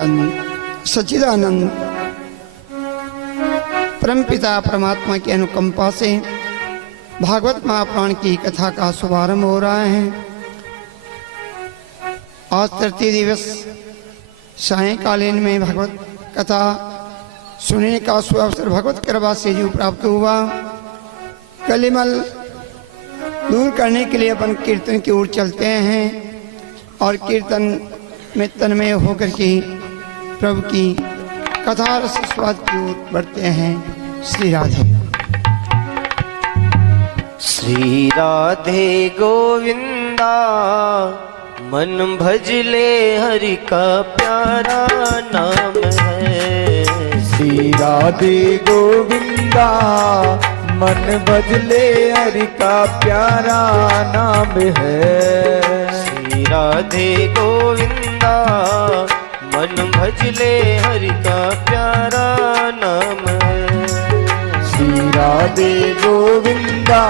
सच्चिदानंद परमपिता परमात्मा की अनुकंपा से भागवत महापुराण की कथा का शुभारंभ हो रहा है। आज तृतीय दिवस सायंकालीन में भगवत कथा सुनने का सुअवसर भगवत कृपा से जो प्राप्त हुआ। कलिमल दूर करने के लिए अपन कीर्तन की ओर चलते हैं और कीर्तन में तन्मय होकर के प्रभु की कथा रस स्वाद की ओर बढ़ते हैं। श्री राधे श्री राधे गोविंदा मन भजले हरि का प्यारा नाम है। श्री राधे गोविंदा मन भजले हरि का प्यारा नाम है। श्री राधे गोविंदा मन भजले हरि का प्यारा नाम है। श्री राधे गोविंदा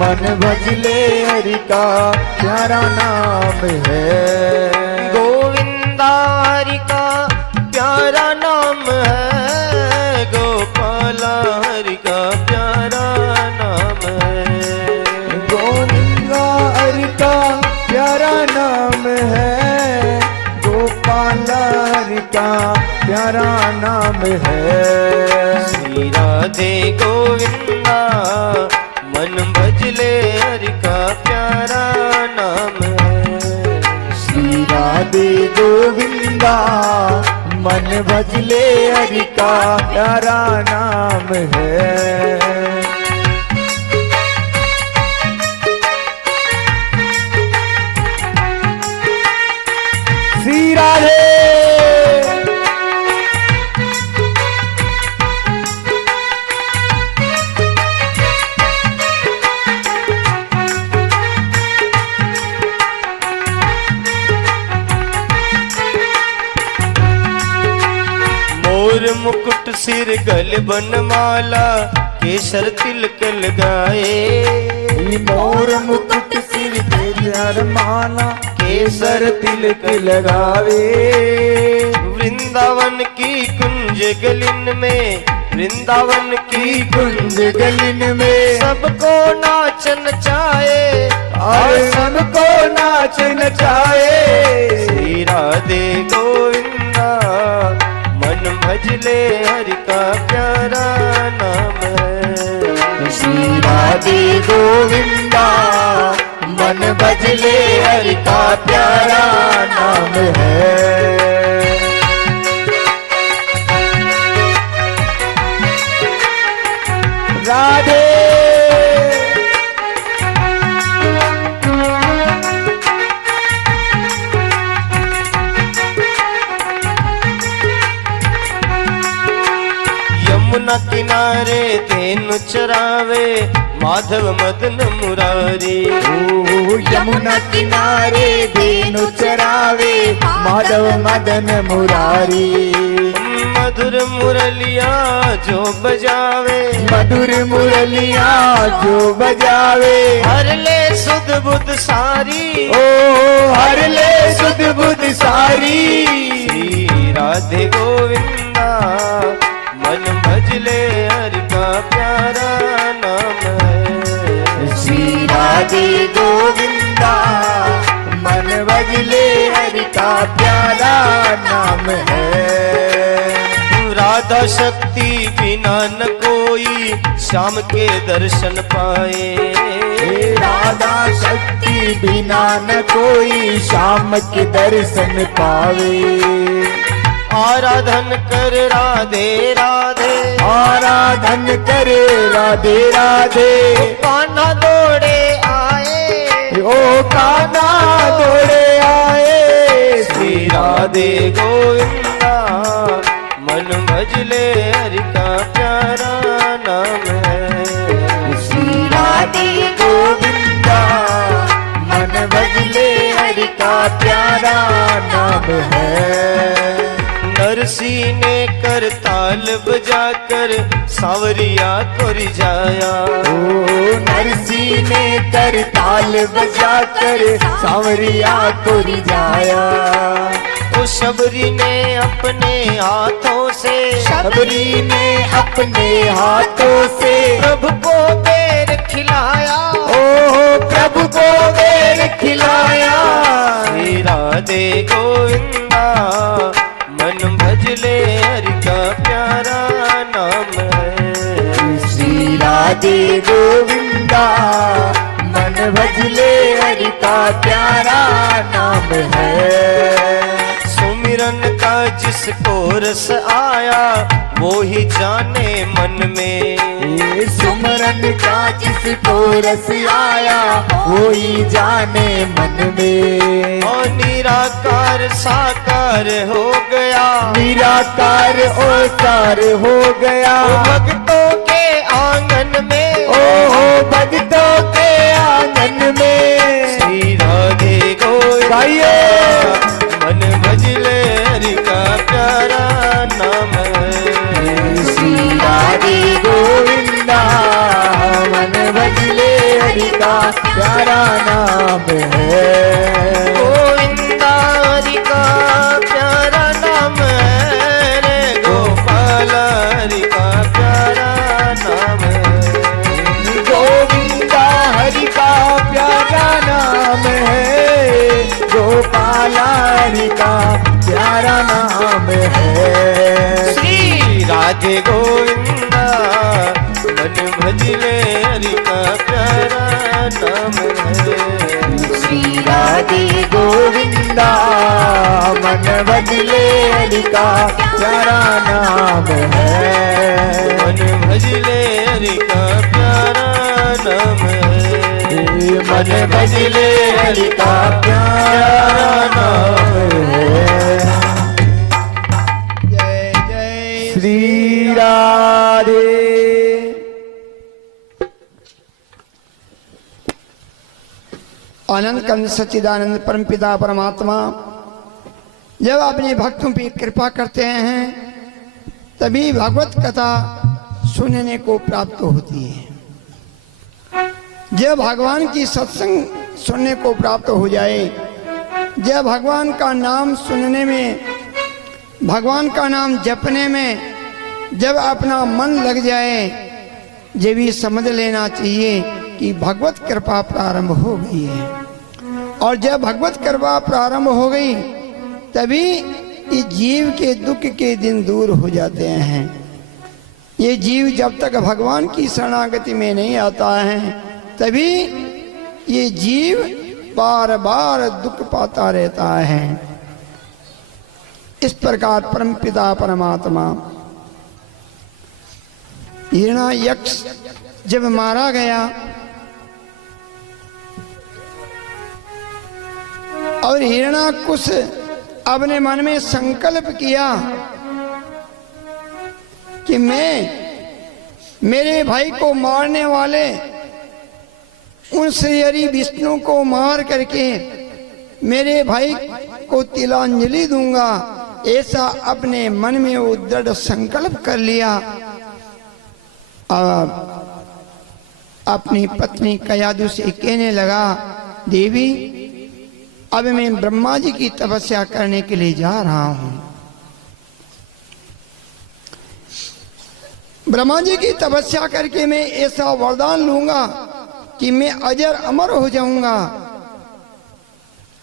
मन भजले हरि का प्यारा नाम है। गोविंदा हरि का प्यारा नाम है। गोपाला हरि का प्यारा नाम है। गोविंदा हरि का प्यारा नाम है। गोपाला हरि का प्यारा नाम है। श्री राधे गोविंदा मन भजले हरि का प्यारा नाम है। श्री राधे गोविंदा मन भजले हरि का प्यारा नाम है। श्री राधे मुकुट सिर गल बनमाला केसर तिलक लगाए। मोर मुकुट सिर पर माला केसर तिलक लगावे। वृंदावन की कुंज गलिन में वृंदावन की कुंज गलिन में सबको नाचन चाहे और सबको नाचन चाहे। श्री राधे गोविंदा मन भजले हरि का प्यारा नाम है। श्री राधे गोविंदा मन भजले हरि का प्यारा नाम है। राधे यमुना किनारे धेनु चरावे माधव मदन मुरारी। ओ यमुना किनारे धेनु चरावे माधव मदन मुरारी। मधुर मुरलिया जो बजावे मधुर मुरलिया जो बजावे। हर ले सुध बुध सारी ओ हर ले सुध बुध सारी। श्री राधे गोविंदा मन भजले हरि का प्यारा नाम है। श्री राधे गोविंदा मन भजले हरि का प्यारा नाम है। राधा शक्ति बिना न कोई श्याम के दर्शन पाए। राधा शक्ति बिना न कोई श्याम के दर्शन पावे। आराधन कर राधे राधे आराधन करे राधे राधे। कान्हा दौड़े आए ओ कान्हा दौड़े आए। श्री राधे गोविंदा मन भजले हरि का प्यारा नाम है। श्री राधे गोविंदा मन भजले हरि का प्यारा नाम है। नरसी ने कर ताल बजाकर सांवरिया को रिझाया। ओ नरसी ने कर ताल बजाकर सांवरिया को रिझाया। शबरी ने अपने हाथों से, शबरी ने अपने हाथों से प्रभु को बेर खिलाया, ओ प्रभु को बेर खिलाया। श्री राधे गोविंदा मन भजले हरि का प्यारा नाम है। श्री राधे गोविंदा मन भजले हरि का प्यारा नाम है। सुमिरन का जिसको रस आया वो ही जाने मन में, ये सुमरन का जिसको रस आया वो ही जाने मन में। और निराकार साकार हो गया, निराकार ओकार हो गया। भक्तों के आंगन में, ओहो भक्तों के आंगन में। श्री राधे गोविंदा मन भजले हरि का प्यारा नाम है। श्री राधे गोविंदा मन भजले हरि का प्यारा नाम है। गोविंदा हरि का प्यारा नाम है रे, गोपाल हरि का प्यारा नाम है। गोविंदा हरि का प्यारा नाम है, गोपाल हरि का प्यारा नाम है। श्री राधे गोविंदा मन भजले हरि का प्यारा नाम है। श्री राधे गोविंदा मन भजले हरि का प्यारा नाम है। मन भजले हरि का प्यारा नाम है। मन भजले हरि का प्यारा नाम है। जय जय श्री राधे। आनंद कंद सच्चिदानंद परमपिता परमात्मा जब अपने भक्तों पे कृपा करते हैं तभी भागवत कथा सुनने को प्राप्त होती है। जब भगवान की सत्संग सुनने को प्राप्त हो जाए, जब भगवान का नाम सुनने में, भगवान का नाम जपने में जब अपना मन लग जाए, जब भी समझ लेना चाहिए कि भगवत कृपा प्रारंभ हो गई है। और जब भगवत कृपा प्रारंभ हो गई तभी इस जीव के दुख के दिन दूर हो जाते हैं। ये जीव जब तक भगवान की शरणागति में नहीं आता है तभी ये जीव बार बार दुख पाता रहता है। इस प्रकार परमपिता परमात्मा हिरण्यक्ष जब मारा गया और हिरण्याकुश अपने मन में संकल्प किया कि मैं मेरे भाई को मारने वाले उन श्री हरि विष्णु को मार करके मेरे भाई को तिलांजलि दूंगा, ऐसा अपने मन में वो दृढ़ संकल्प कर लिया। और अपनी पत्नी कयादु से कहने लगा, देवी अब मैं ब्रह्मा जी की तपस्या करने के लिए जा रहा हूं। ब्रह्मा जी की तपस्या करके मैं ऐसा वरदान लूंगा कि मैं अजर अमर हो जाऊंगा।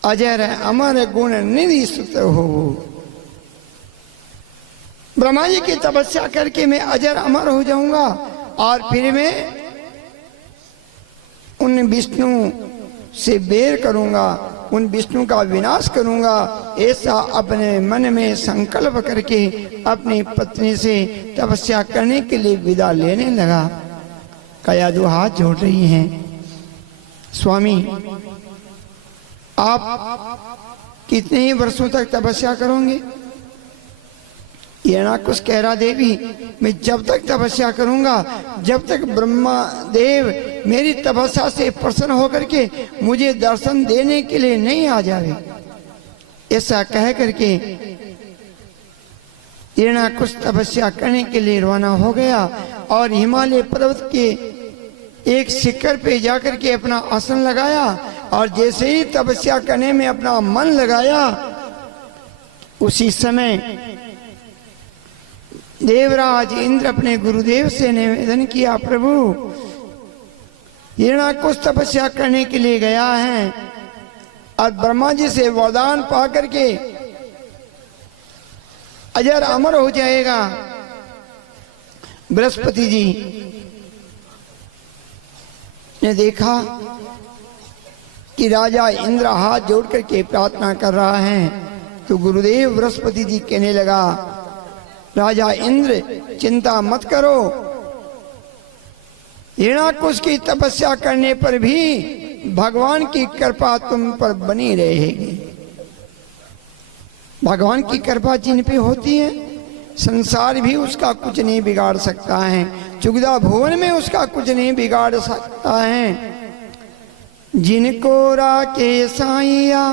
अजर अमर गुण निधि सूत्र हो। ब्रह्मा जी की तपस्या करके मैं अजर अमर हो जाऊंगा और फिर मैं उन विष्णु से बैर करूंगा, उन विष्णु का विनाश करूंगा। ऐसा अपने मन में संकल्प करके अपनी पत्नी से तपस्या करने के लिए विदा लेने लगा। कयादु हाथ जोड़ रही हैं, स्वामी आप कितने ही वर्षों तक तपस्या करोगे? हिरण्याकुश कह रहा, देवी मैं जब तक तपस्या करूंगा जब तक ब्रह्मा देव मेरी तपस्या से प्रसन्न होकर के मुझे दर्शन देने के लिए नहीं आ जावे। ऐसा कह करके हिरण्याकुश तपस्या करने के लिए रवाना हो गया और हिमालय पर्वत के एक शिखर पे जाकर के अपना आसन लगाया और जैसे ही तपस्या करने में अपना मन लगाया उसी समय देवराज इंद्र अपने गुरुदेव से निवेदन किया, प्रभु हिरण्याकुश तपस्या करने के लिए गया है और ब्रह्मा जी से वरदान पा करके अजर अमर हो जाएगा। बृहस्पति जी ने देखा कि राजा इंद्र हाथ जोड़ करके प्रार्थना कर रहा है, तो गुरुदेव बृहस्पति जी कहने लगा, राजा इंद्र चिंता मत करो, हिरण्याकुश की तपस्या करने पर भी भगवान की कृपा तुम पर बनी रहेगी। भगवान की कृपा जिन पे होती है संसार भी उसका कुछ नहीं बिगाड़ सकता है, चुगदा भुवन में उसका कुछ नहीं बिगाड़ सकता है। जिनको राके साइया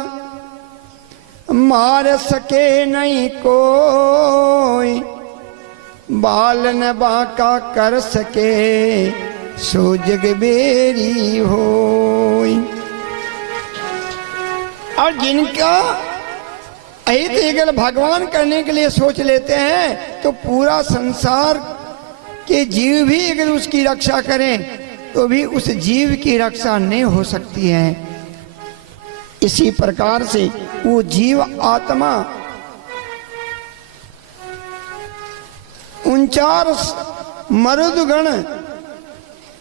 मार सके नहीं कोई, बाल न बाका कर सके सो जग बेरी होई। और जिनका अहित अगर भगवान करने के लिए सोच लेते हैं तो पूरा संसार के जीव भी अगर उसकी रक्षा करें तो भी उस जीव की रक्षा नहीं हो सकती है। इसी प्रकार से वो जीव आत्मा 49 मरुदगण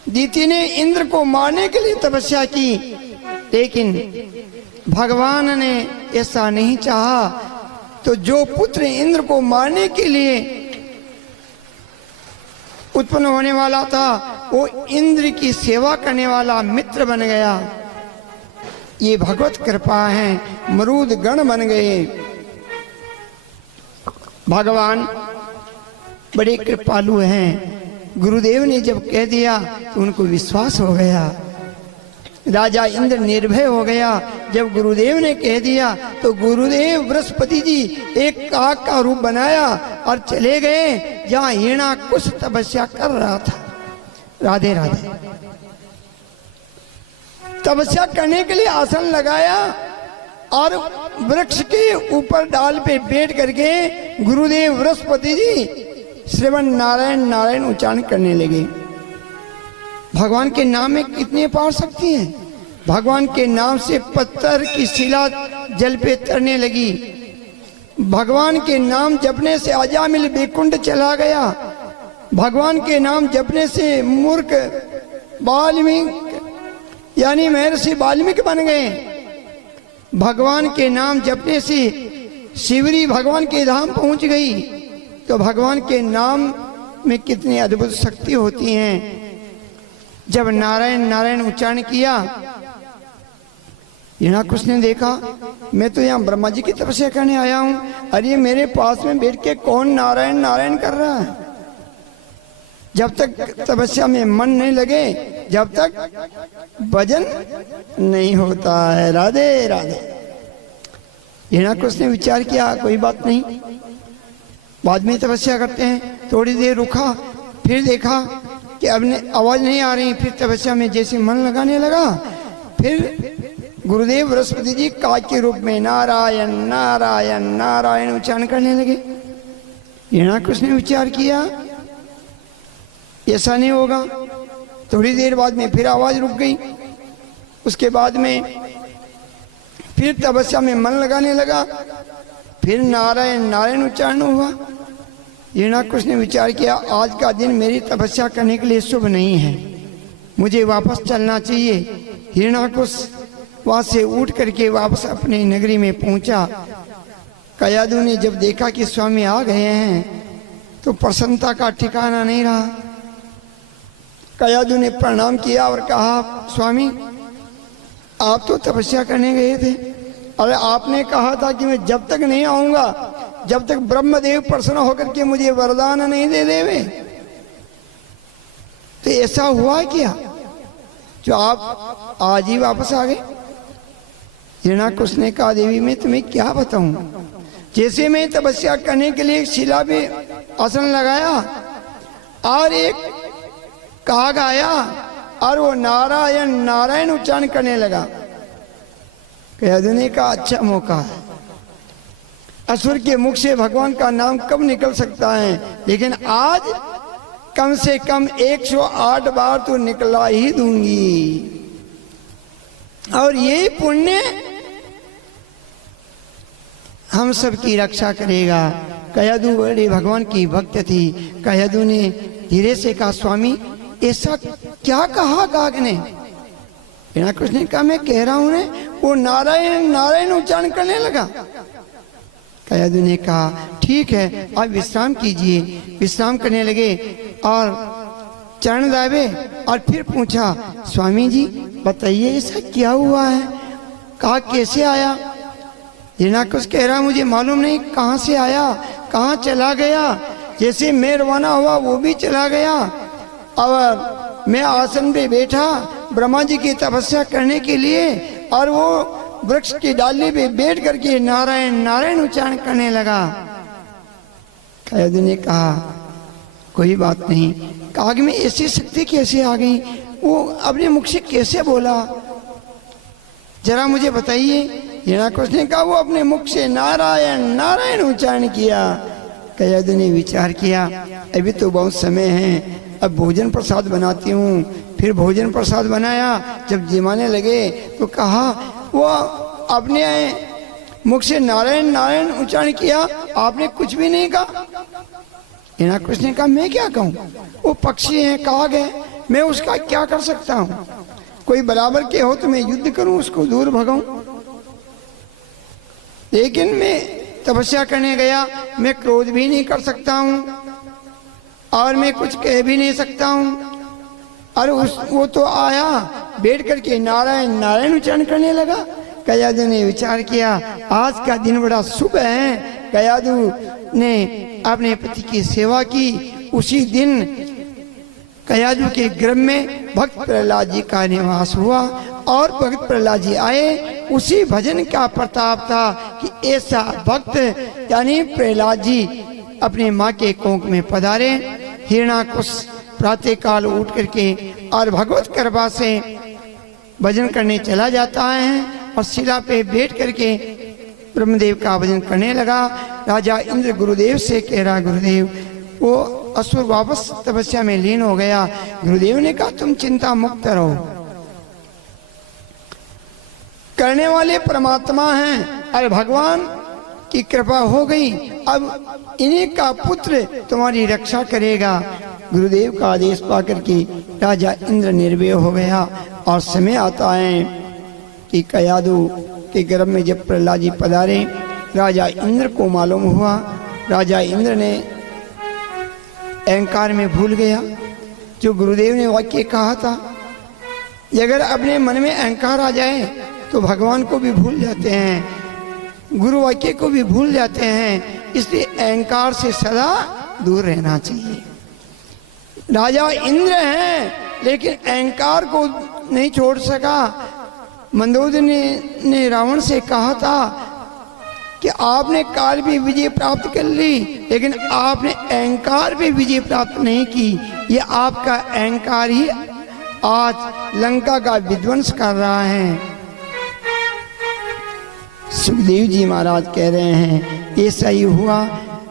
दीति ने इंद्र को मारने के लिए तपस्या की, लेकिन भगवान ने ऐसा नहीं चाहा। तो जो पुत्र इंद्र को मारने के लिए उत्पन्न होने वाला था वो इंद्र की सेवा करने वाला मित्र बन गया। ये भगवत कृपा है, मरुद गण बन गए। भगवान बड़े कृपालु हैं। गुरुदेव ने जब कह दिया तो उनको विश्वास हो गया। राजा इंद्र निर्भय हो गया। जब गुरुदेव ने कह दिया तो गुरुदेव बृहस्पति जी एक काक का रूप बनाया और चले गए जहाँ हिरण्याकुश तपस्या कर रहा था। राधे राधे। तपस्या करने के लिए आसन लगाया और वृक्ष के ऊपर डाल पे बैठ करके गुरुदेव बृहस्पति जी श्रवण नारायण नारायण उच्चारण करने लगे। भगवान के नाम में कितने पार शक्ति है। भगवान के नाम से पत्थर की शिला जल पे तरने लगी। भगवान के नाम जपने से अजामिल बैकुंठ चला गया। भगवान के नाम जपने से मूर्ख वाल्मीकि यानी महर्षि वाल्मीकि बन गए। भगवान के नाम जपने से शिवरी भगवान के धाम पहुंच गई। तो भगवान के नाम में कितनी अद्भुत शक्ति होती हैं। जब नारायण नारायण उच्चारण किया, हिरण्याकुश ने देखा मैं तो यहाँ ब्रह्मा जी की तपस्या करने आया हूँ, अरे मेरे पास में बैठ के कौन नारायण नारायण कर रहा है। जब तक तपस्या में मन नहीं लगे जब तक भजन नहीं होता है। राधे राधे। हिरण्याकुश ने विचार किया कोई बात नहीं, बाद में तपस्या करते हैं। थोड़ी देर रुका, फिर देखा कि अब आवाज नहीं आ रही। फिर तपस्या में जैसे मन लगाने लगा, फिर गुरुदेव बृहस्पति जी काक के रूप में नारायण नारायण नारायण उच्चारण करने लगे। हिरण्याकुश ने विचार किया ऐसा नहीं होगा। थोड़ी देर बाद में फिर आवाज रुक गई। उसके बाद में फिर तपस्या में मन लगाने लगा, फिर नारायण नारायण उच्चारण हुआ। हिरण्याकुश ने विचार किया आज का दिन मेरी तपस्या करने के लिए शुभ नहीं है, मुझे वापस चलना चाहिए। हिरण्याकुश वहां से उठ करके वापस अपनी नगरी में पहुंचा। कयादू ने जब देखा कि स्वामी आ गए हैं तो प्रसन्नता का ठिकाना नहीं रहा। कयादू ने प्रणाम किया और कहा स्वामी आप तो तपस्या करने गए थे, अरे आपने कहा था कि मैं जब तक नहीं आऊंगा जब तक ब्रह्मदेव प्रसन्न होकर के मुझे वरदान नहीं दे देवे। तो ऐसा हुआ क्या जो आप आज ही वापस आ गए। हिरण्याकुश ने कहा देवी मैं तुम्हें क्या बताऊं, जैसे मैं तपस्या करने के लिए शिला पे आसन लगाया और एक काग आया और वो नारायण नारायण उच्चारण करने लगा। कयादू ने कहा अच्छा मौका है, असुर के मुख से भगवान का नाम कब निकल सकता है, लेकिन आज कम से कम 108 बार तो निकला ही दूंगी। और ये पुण्य हम सब रक्षा करेगा। कयादू बड़े भगवान की भक्त थी। कयादू ने धीरे से कहा, स्वामी ऐसा क्या कहा काग ने? बिना कुछ ने कहा, मैं कह रहा हूं ने। वो नारायण नारायण उच्चारण करने लगा। कयादू ने कहा, ठीक है आप विश्राम कीजिए। विश्राम करने लगे और चरण दाबे और फिर पूछा, स्वामी जी बताइए ऐसा क्या हुआ है? कहा कैसे आया? हिरण्याकश कह रहा, मुझे मालूम नहीं कहाँ से आया, कहाँ चला गया। जैसे मैं रवाना हुआ वो भी चला गया। और मैं आसन पे बैठा ब्रह्मा जी की तपस्या करने के लिए, और वो वृक्ष की डाली पे बैठ करके नारायण नारायण उच्चारण करने लगा। कयादू ने कहा, कोई बात नहीं। काग में ऐसी शक्ति कैसे आ गई? वो अपने मुख से कैसे बोला, जरा मुझे बताइए। हिरण्याकश ने कहा, वो अपने मुख से नारायण नारायण उच्चारण किया। कयादू ने विचार किया, अभी तो बहुत समय है, अब भोजन प्रसाद बनाती हूँ। फिर भोजन प्रसाद बनाया। जब जिमाने लगे तो कहा, वो अपने मुख से नारायण नारायण उच्चारण किया, आपने कुछ भी नहीं कहा। हिरण्याकश ने कहा, मैं क्या कहूँ, वो पक्षी है, काग है, मैं उसका क्या कर सकता हूँ? कोई बराबर के हो तो मैं युद्ध करूं, उसको दूर भगाऊं। लेकिन मैं तपस्या करने गया, मैं क्रोध भी नहीं कर सकता हूं और मैं कुछ कह भी नहीं सकता हूं। और वो तो आया बैठ करके नारायण नारायण उच्चारण करने लगा। कयादू ने विचार किया, आज का दिन बड़ा शुभ है। कयादू ने अपने पति की सेवा की। उसी दिन कयादू के गर्भ में भक्त प्रहलाद जी का निवास हुआ और भक्त प्रहलाद जी आए। उसी भजन का प्रताप था कि ऐसा भक्त यानी प्रहलाद जी अपने माँ के कोख में पधारे। हिरण्याकश प्रातः काल उठ करके और भगवत कृपा से भजन करने चला जाता है और शिला पे बैठ करके ब्रह्मदेव का भजन करने लगा। राजा इंद्र गुरुदेव से कह रहा, गुरुदेव वो असुर वापस तपस्या में लीन हो गया। गुरुदेव ने कहा, तुम चिंता मुक्त रहो, करने वाले परमात्मा हैं। अरे भगवान की कृपा हो गई, अब इन्हीं का पुत्र तुम्हारी रक्षा करेगा। गुरुदेव का आदेश पाकर के राजा इंद्र निर्भय हो गया। और समय आता है कि कयादू के गर्भ में जब प्रहलाद जी पधारे, राजा इंद्र को मालूम हुआ। राजा इंद्र ने अहंकार में भूल गया जो गुरुदेव ने वाक्य कहा था। अगर अपने मन में अहंकार आ जाए तो भगवान को भी भूल जाते हैं, गुरु वाक्य को भी भूल जाते हैं। इसलिए अहंकार से सदा दूर रहना चाहिए। राजा इंद्र हैं लेकिन अहंकार को नहीं छोड़ सका। मंदोदरी ने रावण से कहा था कि आपने काल भी विजय प्राप्त कर ली, लेकिन आपने अहंकार भी विजय प्राप्त नहीं की। ये आपका अहंकार ही आज लंका का विध्वंस कर रहा है। सुखदेव जी महाराज कह रहे हैं ऐसा ही हुआ।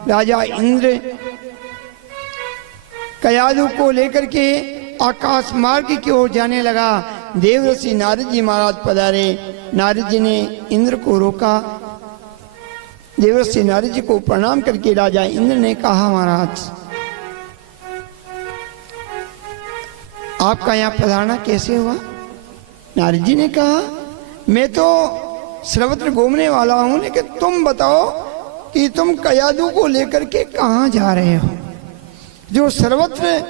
राजा इंद्र कयादू को लेकर के आकाश मार्ग की ओर जाने लगा। देवऋषि नारद जी महाराज पधारे। नारद जी ने इंद्र को रोका। देवऋषि नारद जी को प्रणाम करके राजा इंद्र ने कहा, महाराज आपका यहाँ पधारना कैसे हुआ? नारद जी ने कहा, मैं तो सर्वत्र घूमने वाला हूँ, लेकिन तुम बताओ कि तुम कयादू को लेकर के कहाँ जा रहे हो? जो सर्वत्र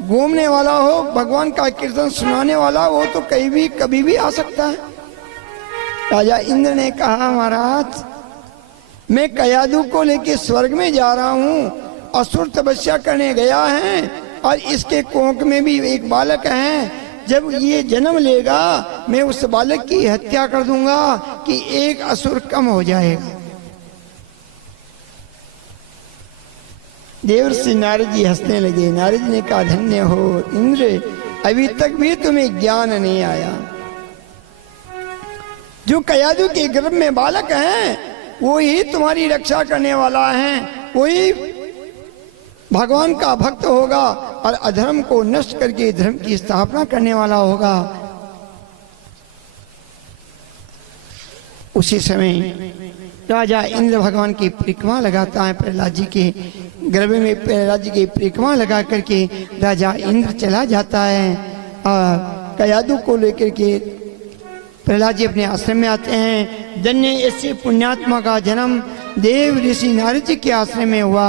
घूमने वाला हो, भगवान का कीर्तन सुनाने वाला, वो तो कहीं भी कभी भी आ सकता है। राजा इंद्र ने कहा, महाराज मैं कयादू को लेके स्वर्ग में जा रहा हूँ। असुर तपस्या करने गया है और इसके कोख में भी एक बालक है। जब ये जन्म लेगा मैं उस बालक की हत्या कर दूंगा कि एक असुर कम हो जाएगा। देवर्षि नारद जी हंसने लगे। नारद ने कहा, धन्य हो इंद्र, अभी तक भी तुम्हें ज्ञान नहीं आया। जो कयादू के गर्भ में बालक है वो ही तुम्हारी रक्षा करने वाला है, वही भगवान का भक्त होगा और अधर्म को नष्ट करके धर्म की स्थापना करने वाला होगा। उसी समय राजा इंद्र भगवान की परिक्रमा लगाता है, प्रहलाद जी के गर्भ में प्रहलाद जी की परिक्रमा लगा करके राजा इंद्र चला जाता है और कयादु को लेकर के प्रहलाद जी अपने आश्रम में आते हैं। धन्य ऐसे पुण्यात्मा का जन्म देव ऋषि नारद जी के आश्रम में हुआ।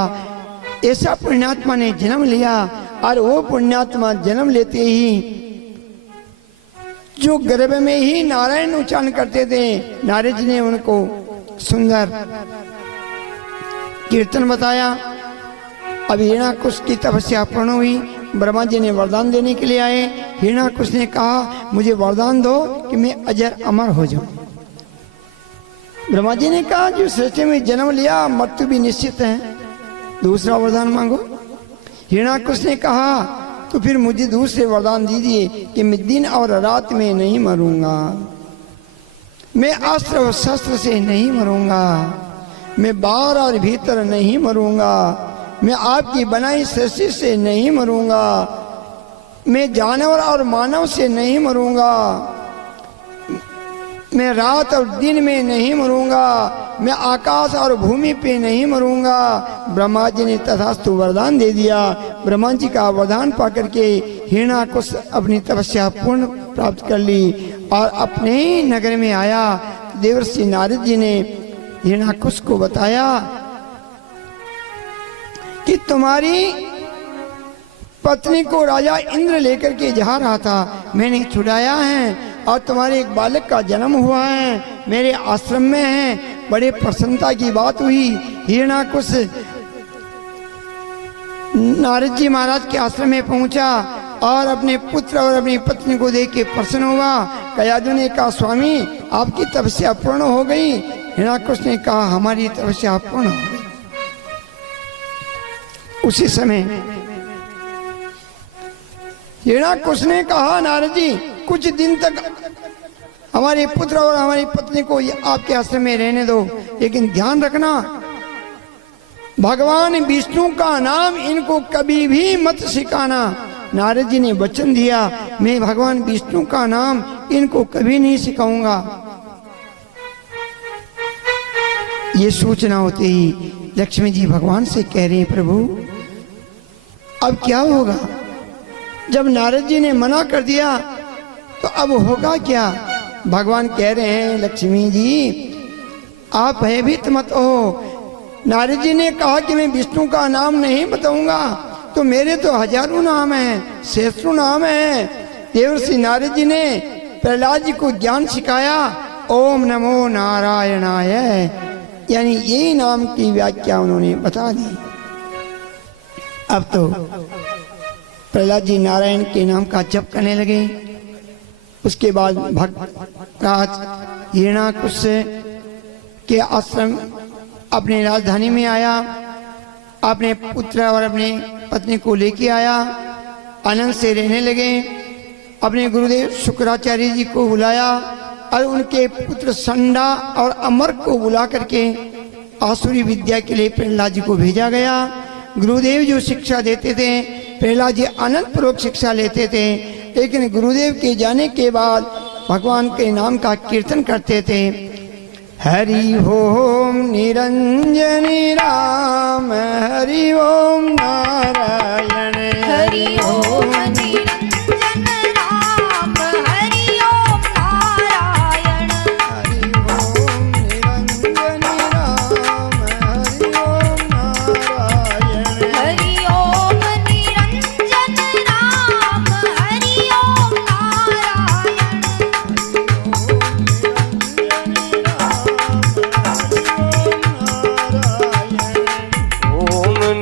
ऐसा पुण्यात्मा ने जन्म लिया और वो पुण्यात्मा जन्म लेते ही जो गर्भ में ही नारायण उच्चारण करते थे, नारद जी ने उनको सुंदर कीर्तन बताया। अब हिरण्याकुश की तपस्या पूर्ण हुई, ब्रह्मा जी ने वरदान देने के लिए आए। हिरण्याकुश ने कहा मुझे वरदान दो कि मैं अजर अमर हो जाऊं। ब्रह्मा जी ने कहा जो सृष्टि में जन्म लिया मृत्यु भी निश्चित है, दूसरा वरदान मांगो। हिरण्याकुश ने कहा तो फिर मुझे दूसरे वरदान दीजिए कि मैं दिन और रात में नहीं मरूंगा, मैं अस्त्र और शस्त्र से नहीं मरूंगा, मैं बाहर और भीतर नहीं मरूंगा, मैं आपकी बनाई सृष्टि से नहीं मरूंगा, मैं जानवर और मानव से नहीं मरूंगा, मैं रात और दिन में नहीं मरूंगा, मैं आकाश और भूमि पे नहीं मरूंगा। ब्रह्मा जी ने तथास्तु वरदान दे दिया। ब्रह्मा जी का वरदान पाकर के हिरण्याकुश अपनी तपस्या पूर्ण प्राप्त कर ली और अपने ही नगर में आया। देवर्षि नारद जी ने हिरण्याकुश को बताया कि तुम्हारी पत्नी को राजा इंद्र लेकर के जा रहा था, मैंने छुड़ाया है और तुम्हारे एक बालक का जन्म हुआ है, मेरे आश्रम में है। बड़े प्रसन्नता की बात हुई। हिरण्याकुश नारद जी महाराज के आश्रम में पहुंचा और अपने पुत्र और अपनी पत्नी को देख के प्रसन्न हुआ। कयादु ने कहा स्वामी आपकी तपस्या पूर्ण हो गई। हिरण्याकुश ने कहा हमारी तपस्या पूर्ण हो गई। उसी समय हिरण्याकुश ने कहा नारद जी कुछ दिन तक हमारे पुत्र और हमारी पत्नी को आपके आश्रम में रहने दो, लेकिन ध्यान रखना भगवान विष्णु का नाम इनको कभी भी मत सिखाना। नारद जी ने वचन दिया मैं भगवान विष्णु का नाम इनको कभी नहीं सिखाऊंगा। ये सूचना होते ही लक्ष्मी जी भगवान से कह रहे हैं प्रभु अब क्या होगा? जब नारद जी ने मना कर दिया तो अब होगा क्या? भगवान कह रहे हैं लक्ष्मी जी आप भयभीत मत हो। नारद जी ने कहा कि मैं विष्णु का नाम नहीं बताऊंगा, तो मेरे तो हजारों नाम हैं, सहस्रों नाम हैं। देवर्षि नारद जी ने प्रहलाद जी को ज्ञान सिखाया ओम नमो नारायणाय, यानी यही नाम की व्याख्या उन्होंने बता दी। अब तो प्रहलाद जी नारायण के नाम का जप करने लगे। उसके बाद भक्तराज हिरण्याकुश के आश्रम अपने राजधानी में आया, अपने पुत्र और अपने पत्नी को लेके आया, आनंद से रहने लगे। अपने गुरुदेव शुक्राचार्य जी को बुलाया और उनके पुत्र संडा और अमर को बुला करके आसुरी विद्या के लिए प्रहलाद जी को भेजा गया। गुरुदेव जो शिक्षा देते थे प्रहलाद जी आनंद पूर्वक शिक्षा लेते थे, लेकिन गुरुदेव के जाने के बाद भगवान के नाम का कीर्तन करते थे। हरि ओम निरंजनी राम, हरि ओम नारायण, हरि ओम निरंजन राम, हरि ओम नारायण, हरि ओम निरंजनी राम, हरि ओम नारायण, हरि ओम निरंजन राम, हरि ओम नारायण, ओम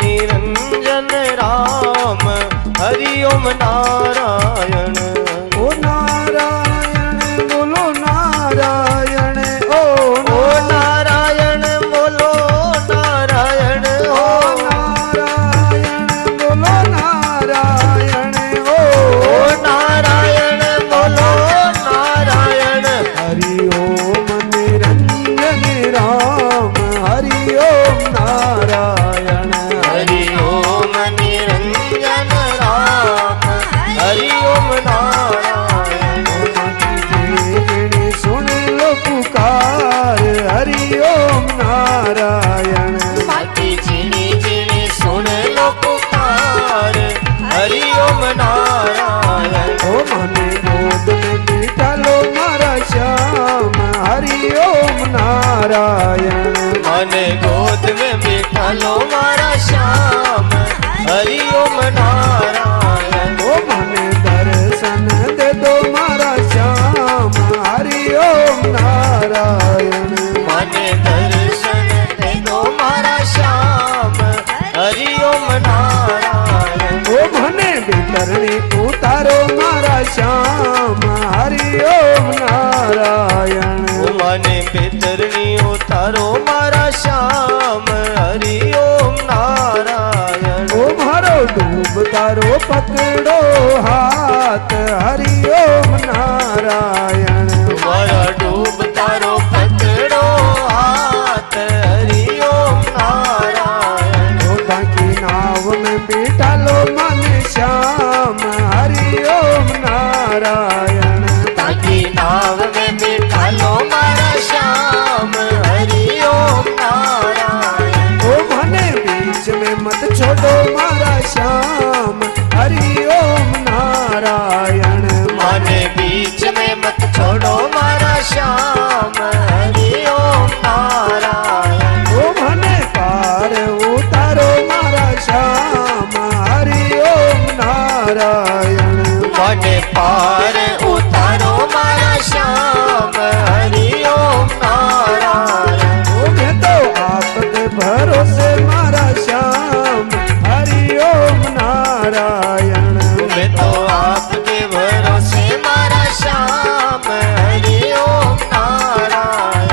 तरणी उतारो मारा श्याम हरि ओम नारायण મને બેતરણી ઉતારો મારા શ્યામ હરિ ઓમ નારાયણ ओ मारो डूब तारो पकड़ो हाथ हरि ओम नारायण મારા ડૂબ તારો પકડો હાથ હરિ ઓમ નારાયણ ओ बाकी नाव में बैठा लो मन श्याम हरि ओम नारायण તાકી નાવ में બેઠા લો મારા શ્યામ હરિ ઓમ નારાયણ ओ मने बीच में मत छोड़ो मारा श्याम हरि ओम नारायण મને बीच में मत छोड़ो मारा श्याम हरि ओम नारायण ओ मने पार उतारो मारा श्याम हरि ओम नारायण મને પાર ઉતારો મારા શ્યામ હરિ ઓમ નારાયણ ओ मैं तो आपके भरोसे मारा श्याम हरि ओम नारायण मैं तो आपके भरोसे मारा श्याम हरि ओम नारायण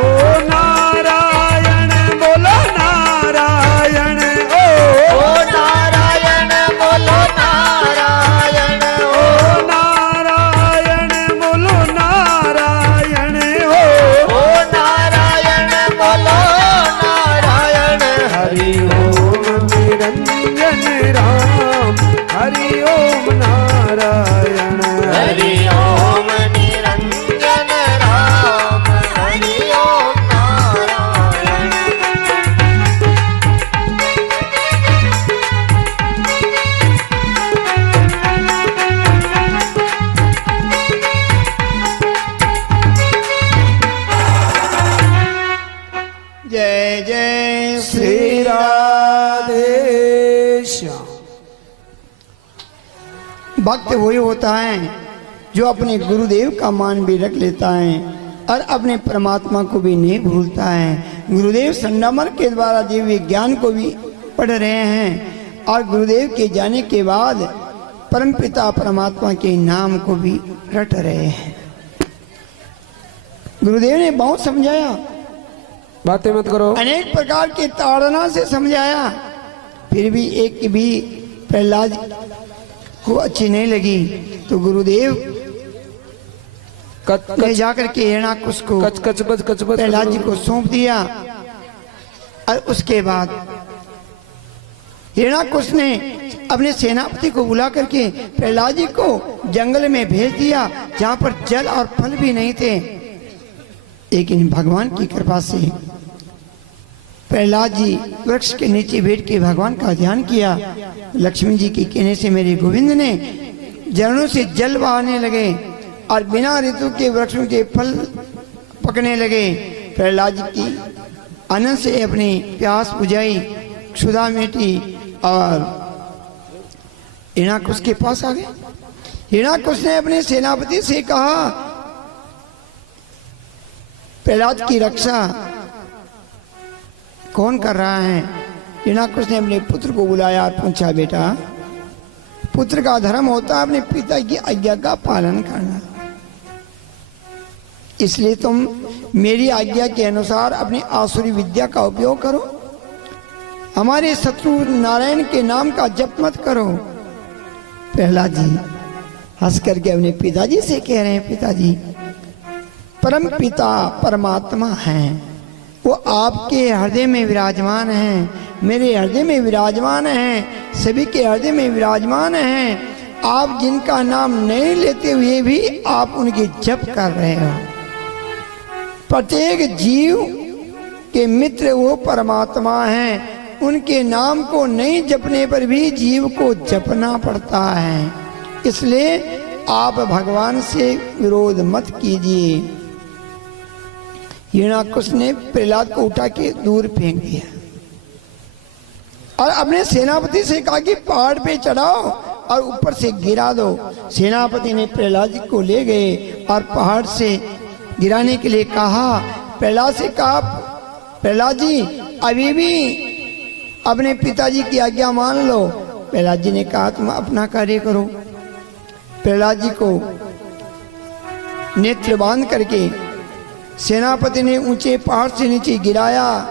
ओ नारायण बोलो नारायण ओ नारायण बोलो नारायण ओ नारायण बोलो नारायण ओ नारायण बोलो नारायण हरि ओम निरंजन राम हरि ओम नारायण हरि ओम निरंजन राम हरि ओम नारायण जय जय श्री राधे श्याम भक्त वही होता है जो अपने गुरुदेव का मान भी रख लेता है और अपने परमात्मा को भी नहीं भूलता है। गुरुदेव संडामर के द्वारा दिव्य ज्ञान को भी पढ़ रहे हैं और गुरुदेव के जाने के बाद परमपिता परमात्मा के नाम को भी रट रहे हैं। गुरुदेव ने बहुत समझाया, बातें मत करो। अनेक प्रकार की ताड़ना से समझाया, फिर भी एक भी प्रहलाद को अच्छी नहीं लगी तो गुरुदेव कच ले कच जाकर के हिरणाकुश को कच कच बच कच बच प्रहलाद जी को सौंप दिया और उसके बाद हिरणाकुश ने अपने सेनापति को बुला करके प्रहलाद जी को जंगल में भेज दिया जहां पर जल और फल भी नहीं थे। लेकिन भगवान की कृपा से प्रहलाद जी वृक्ष के नीचे बैठ के भगवान का ध्यान किया। लक्ष्मी जी के कहने से मेरे गोविंद ने झरनों से जल बहाने लगे और बिना ऋतु के वृक्षों के फल पकने लगे। प्रहलाद जी की आनंद से अपनी प्यास बुझाई, क्षुधा मिटी और हिरणाकुश के पास आ गए। हिरणाकुश ने अपने सेनापति से कहा, प्रहलाद की रक्षा कौन कर रहा है? हिरणाकुश ने अपने पुत्र को बुलाया और पूछा, बेटा पुत्र का धर्म होता है अपने पिता की आज्ञा का पालन करना, इसलिए तुम मेरी आज्ञा के अनुसार अपनी आसुरी विद्या का उपयोग करो, हमारे शत्रु नारायण के नाम का जप मत करो। प्रहलाद जी हंस करके अपने पिताजी से कह रहे हैं, पिताजी परम पिता परमात्मा हैं, वो आपके हृदय में विराजमान हैं, मेरे हृदय में विराजमान हैं, सभी के हृदय में विराजमान हैं। आप जिनका नाम नहीं लेते हुए भी आप उनके जप कर रहे हो। प्रत्येक जीव के मित्र वो परमात्मा हैं, उनके नाम को नहीं जपने पर भी जीव को जपना पड़ता है, इसलिए आप भगवान से विरोध मत कीजिए। हिरणाकुश ने प्रहलाद को उठा के दूर फेंक दिया और अपने सेनापति से कहा कि पहाड़ पे चढ़ाओ और ऊपर से गिरा दो। सेनापति ने प्रहलाद जी को ले गए और पहाड़ से गिराने के लिए कहा। प्रहलाद से कहा, प्रहलाद जी अभी भी अपने पिताजी की आज्ञा मान लो, प्रहलाद जी ने कहा तुम अपना कार्य करो। प्रहलाद जी को नेत्र बांध करके सेनापति ने ऊंचे पहाड़ से नीचे गिराया।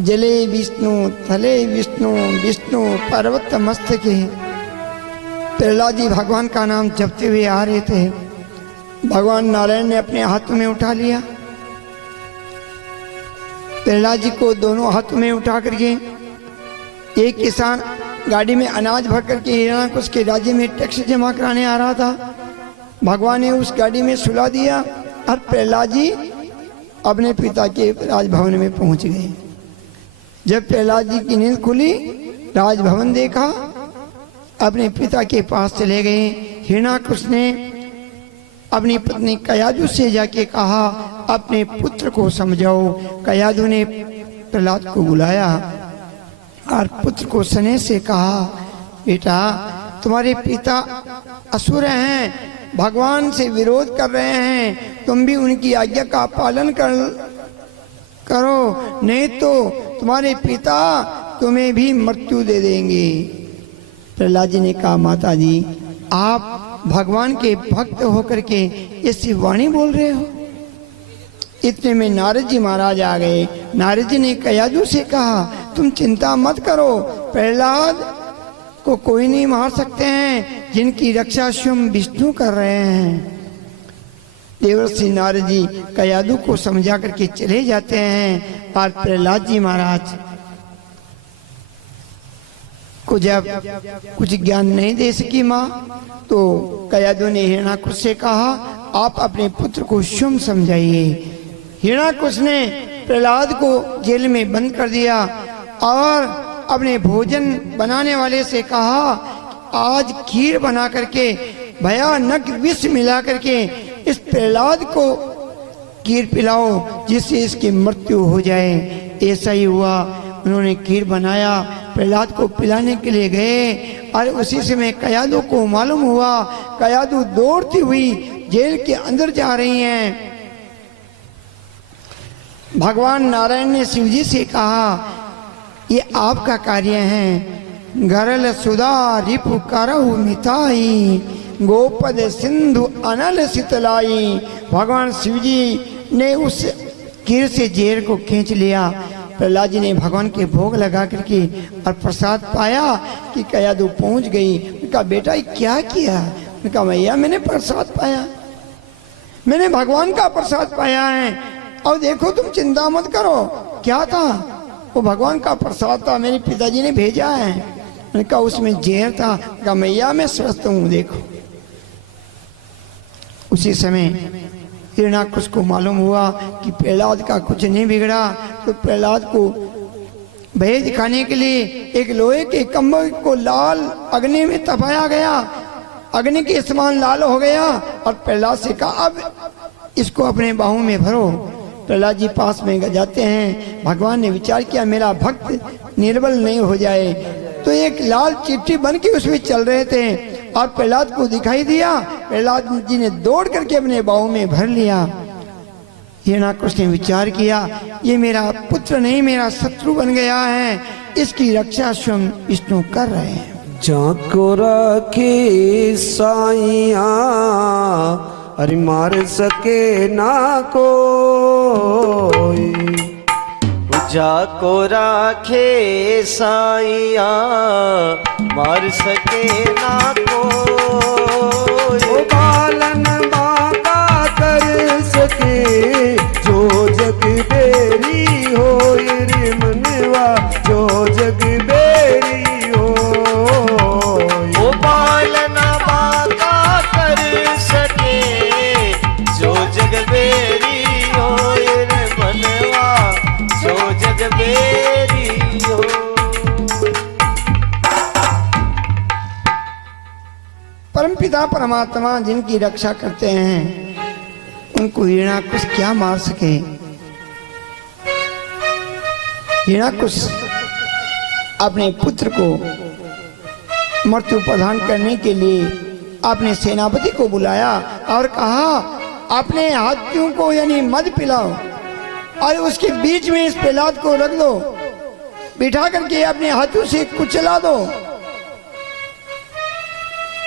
जले विष्णु थले विष्णु विष्णु पर्वत मस्तके। प्रहलाद जी भगवान का नाम जपते हुए आ रहे थे। भगवान नारायण ने अपने हाथ में उठा लिया। प्रहलाद जी को दोनों हाथों में उठा करके एक किसान गाड़ी में अनाज भर करके हिरण्याकुश के राज्य में टैक्स जमा कराने आ रहा था। भगवान ने उस गाड़ी में सुला दिया और प्रहलाद जी अपने पिता के राजभवन में पहुंच गए। जब प्रहलाद जी की नींद खुली, राजभवन देखा, अपने पिता के पास चले गए। हिरण्याकुश ने अपनी पत्नी कयाधु से जाके कहा अपने पुत्र को समझाओ। कयाधु ने प्रहलाद को बुलाया और पुत्र को स्नेह से कहा बेटा तुम्हारे पिता असुर हैं, भगवान से विरोध कर रहे हैं, तुम भी उनकी आज्ञा का पालन करो, नहीं तो तुम्हारे पिता तुम्हें भी मृत्यु दे देंगे। प्रहलाद जी ने कहा माता जी आप भगवान के भक्त होकर के ऐसी वाणी बोल रहे हो। इतने में नारद जी महाराज आ गए। नारद जी ने कयाधु से कहा तुम चिंता मत करो, प्रहलाद को कोई नहीं मार सकते हैं, जिनकी रक्षा स्वयं विष्णु कर रहे हैं। देवर्षि नारद जी कयाधु को समझा करके चले जाते हैं। और प्रहलाद जी महाराज को जब कुछ ज्ञान नहीं दे सकी माँ, तो कयाधु ने हिरण्याकुश से कहा आप अपने पुत्र को स्वयं समझाइए। हिरण्याकुश ने प्रहलाद को जेल में बंद कर दिया और अपने भोजन बनाने वाले से कहा आज खीर बना करके भयानक विष मिला करके इस प्रहलाद को खीर पिलाओ जिससे इसकी मृत्यु हो जाए। ऐसा ही हुआ। उन्होंने खीर बनाया, प्रहलाद को पिलाने के लिए गए और उसी समय कयाधु को मालूम हुआ। कयाधु दौड़ती हुई जेल के अंदर जा रही हैं। भगवान नारायण ने शिवजी से कहा ये आपका कार्य है। गरल सुधा रिपु करहु मिताई, गोपद सिंधु अनल शीतलाई। भगवान शिवजी ने उस कीर से जेर को खींच लिया। प्रहलाद जी ने भगवान के भोग लगा करके और प्रसाद पाया कि कयाधु पहुंच गई। उनका बेटा क्या किया? उनका भैया मैंने प्रसाद पाया, मैंने भगवान का प्रसाद पाया है और देखो तुम चिंता मत करो। क्या था? वो भगवान का प्रसाद था, मेरे पिताजी ने भेजा है। उनका उसमें जहर था। कहा मैया मैं स्वस्थ हूँ देखो। उसी समय हिरण्याकुश को मालूम हुआ कि प्रहलाद का कुछ नहीं बिगड़ा, तो प्रहलाद को भय दिखाने के लिए एक लोहे के कंबल को लाल अग्नि में तपाया गया। अग्नि के समान लाल हो गया और प्रहलाद से कहा अब इसको अपने बाहों में भरो। प्रहलाद जी पास में जाते हैं। भगवान ने विचार किया मेरा भक्त निर्बल नहीं हो जाए, तो एक लाल चिट्ठी बन के उसमें चल रहे थे और प्रहलाद को दिखाई दिया। प्रहलाद जी ने दौड़ करके अपने बाहों में भर लिया। हिरण्याकुश ने विचार किया ये मेरा पुत्र नहीं मेरा शत्रु बन गया है, इसकी रक्षा स्वयं विष्णु कर रहे हैं। जाको रखे साइया अरे मार सके ना कोई, जाको राखे साइया मार सके ना कोई। ओ पालन माँ का कर सके जो जग बेरी हो रे मनवा, जो जग बेरी हो। ओ पालन माँ का कर सके जो जग बेरी हो रे मनवा, जो जग बेरी हो। परमपिता परमात्मा जिनकी रक्षा करते हैं उनको हिरण्याकुश क्या मार सके। हिरण्याकुश अपने पुत्र को मृत्यु प्रदान करने के लिए अपने सेनापति को बुलाया और कहा अपने हाथियों को यानी मद पिलाओ और उसके बीच में इस प्रहलाद को रख दो, बिठा करके अपने हाथों से कुचला दो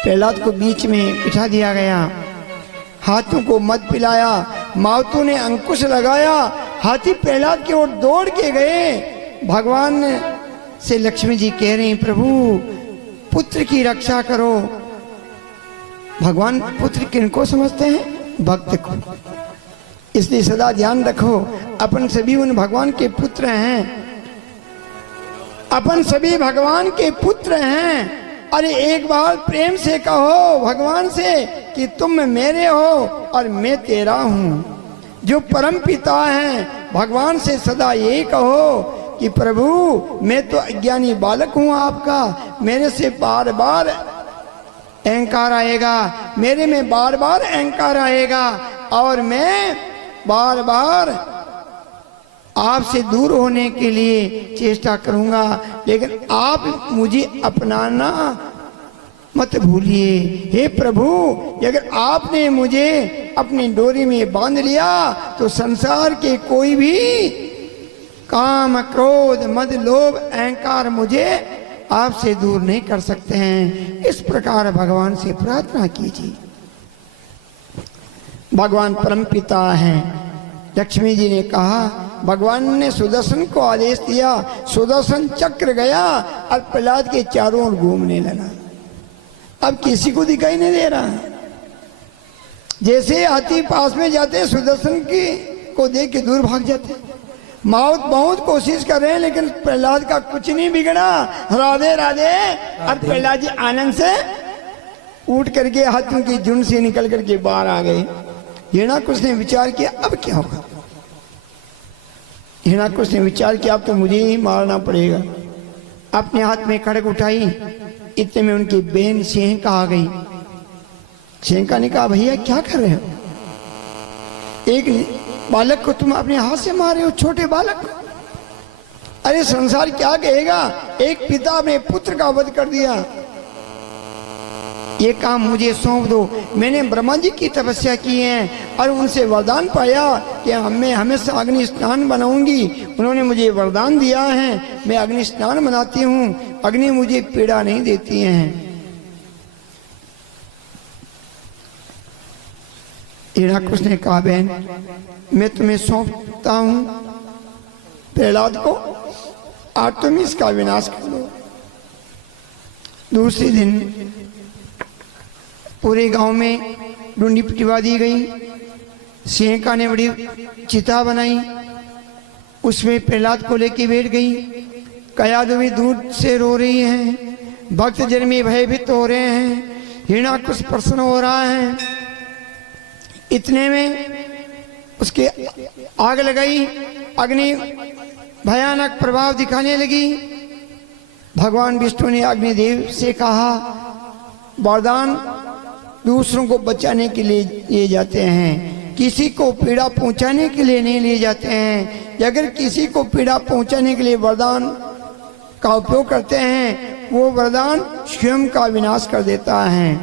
प्रहलाद को बीच में बिठा दिया गया, हाथियों को मद पिलाया, मावतों ने अंकुश लगाया, हाथी प्रहलाद की ओर दौड़ के गए। भगवान से लक्ष्मी जी कह रही, प्रभु पुत्र की रक्षा करो। भगवान पुत्र किनको समझते हैं? भक्त को। इसलिए सदा ध्यान रखो, अपन सभी उन भगवान के पुत्र हैं, अपन सभी भगवान के पुत्र हैं। अरे एक बार प्रेम से कहो भगवान से कि तुम मेरे हो और मैं तेरा हूं। जो परम पिता हैं भगवान से सदा यही कहो कि प्रभु मैं तो अज्ञानी बालक हूं आपका, मेरे से बार बार अहंकार आएगा, मेरे में बार बार अहंकार आएगा और मैं बार बार आपसे दूर होने के लिए चेष्टा करूंगा, लेकिन आप मुझे अपनाना मत भूलिए। हे प्रभु, अगर आपने मुझे अपनी डोरी में बांध लिया तो संसार के कोई भी काम, क्रोध, मद, लोभ, अहंकार मुझे आपसे दूर नहीं कर सकते हैं। इस प्रकार भगवान से प्रार्थना कीजिए। भगवान परम पिता हैं। लक्ष्मी जी ने कहा, भगवान ने सुदर्शन को आदेश दिया, सुदर्शन चक्र गया और प्रहलाद के चारों ओर घूमने लगा। अब किसी को दिखाई नहीं दे रहा। जैसे हाथी पास में जाते हैं सुदर्शन की को देख के दूर भाग जाते हैं। माउत बहुत कोशिश कर रहे हैं लेकिन प्रहलाद का कुछ नहीं बिगड़ा। राधे राधे। और प्रहलाद जी आनंद से उठ करके हाथियों की झुंड से निकल करके बाहर आ गए। हिरणाकुश ने विचार किया अब क्या होगा। हिरणाकुश ने विचार किया अब तो मुझे ही मारना पड़ेगा। अपने हाथ में खड़ग उठाई, इतने में उनकी बहन सिंहका आ गई। सिंहका ने कहा, भैया क्या कर रहे हो? एक बालक को तुम अपने हाथ से मार रहे हो, छोटे बालक को। अरे संसार क्या कहेगा, एक पिता ने पुत्र का वध कर दिया। ये काम मुझे सौंप दो। मैंने ब्रह्मा जी की तपस्या की है और उनसे वरदान पाया कि मैं हमेशा अग्नि स्नान बनाऊंगी। उन्होंने मुझे वरदान दिया है, मैं अग्नि स्नान बनाती हूँ, अग्नि मुझे पीड़ा नहीं देती है। हिरणाकुश ने कहा, बहन मैं तुम्हें सौंपता हूँ प्रहलाद को, आज तुम इसका विनाश कर दो। दूसरे दिन पूरे गांव में ढूंढी पिटवा दी गई। सिंहका ने बड़ी चिता बनाई, उसमें प्रहलाद को लेके बैठ गई। कयादुवी दूर से रो रही हैं, भक्त जन में भयभीत हो रहे हैं, हिरणाकुश प्रसन्न हो रहा है। इतने में उसके आग लगाई, अग्नि भयानक प्रभाव दिखाने लगी। भगवान विष्णु ने अग्निदेव से कहा, वरदान दूसरों को बचाने के लिए लिए जाते हैं, किसी को पीड़ा पहुंचाने के लिए नहीं लिए जाते हैं। अगर किसी को पीड़ा पहुंचाने के लिए वरदान का उपयोग करते हैं, वो वरदान स्वयं का विनाश कर देता है।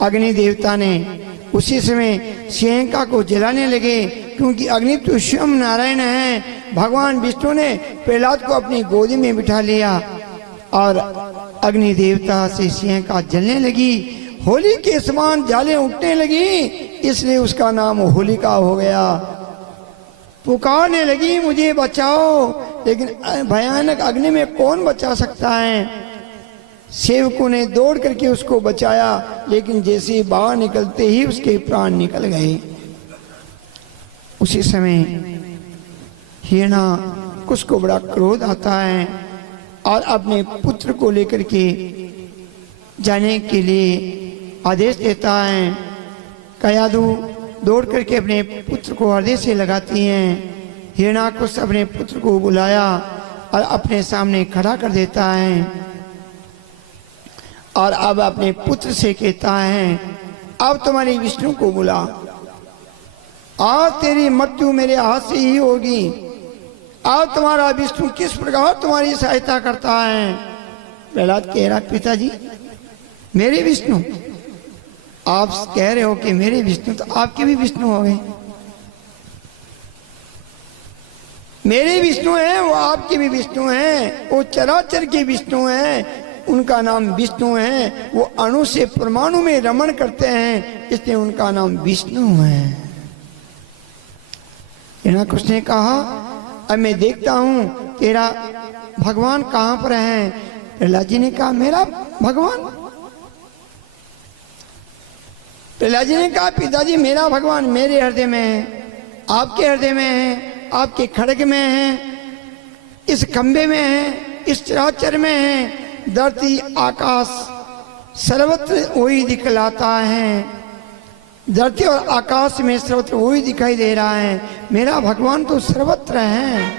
अग्नि देवता ने उसी समय सिंहका को जलाने लगे, क्योंकि अग्नि तो स्वयं नारायण है। भगवान विष्णु ने प्रहलाद को अपनी गोदी में बिठा लिया और अग्नि देवता से सिंहका जलने लगी। होली के समान जाले उठने लगी, इसलिए उसका नाम होलिका हो गया। पुकारने लगी, मुझे बचाओ, लेकिन भयानक अग्नि में कौन बचा सकता है। सेवकों ने दौड़ करके उसको बचाया, लेकिन जैसे बाहर निकलते ही उसके प्राण निकल गए। उसी समय हिरणाकुश को बड़ा क्रोध आता है और अपने पुत्र को लेकर के जाने के लिए आदेश देता है। कयादु दौड़ करके अपने पुत्र को हृदय से लगाती हैं। हिरणाकुश अपने पुत्र को बुलाया और अपने सामने खड़ा कर देता है और अब अपने पुत्र से कहता है, अब तुम्हारी विष्णु को बुला, आज तेरी मृत्यु मेरे हाथ से ही होगी। अब तुम्हारा विष्णु किस प्रकार तुम्हारी सहायता करता है। प्रहलाद कह रहा, पिताजी मेरे विष्णु, आप कह रहे हो कि मेरे विष्णु, तो आपके भी विष्णु हो गए। मेरे विष्णु हैं, वो आपके भी विष्णु हैं, वो चराचर के विष्णु हैं। उनका नाम विष्णु है। वो अणु से परमाणु में रमण करते हैं, इसलिए उनका नाम विष्णु है। हिरण्याकुश ने कहा, अब मैं देखता हूं तेरा भगवान कहां पर है। प्रहलाद जी ने कहा, मेरा भगवान? प्रहलाद जी ने कहा, पिताजी मेरा भगवान मेरे हृदय में है, आपके हृदय में है, आपके खड्ग में है, इस खंबे में है, इस चराचर में है। धरती आकाश सर्वत्र वही दिखलाता है, धरती और आकाश में सर्वत्र वही दिखाई दे रहा है। मेरा भगवान तो सर्वत्र है।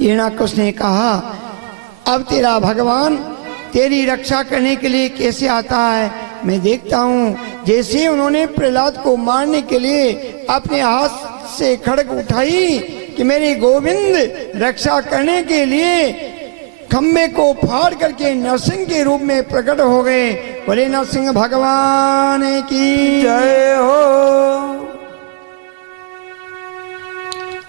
हिरण्याकुश ने कहा, अब तेरा भगवान तेरी रक्षा करने के लिए कैसे आता है मैं देखता हूं। जैसे उन्होंने प्रहलाद को मारने के लिए अपने हाथ से खड्ग उठाई कि मेरे गोविंद रक्षा करने के लिए खंबे को फाड़ करके नरसिंह के रूप में प्रकट हो गए। बोले नरसिंह भगवान की जय हो।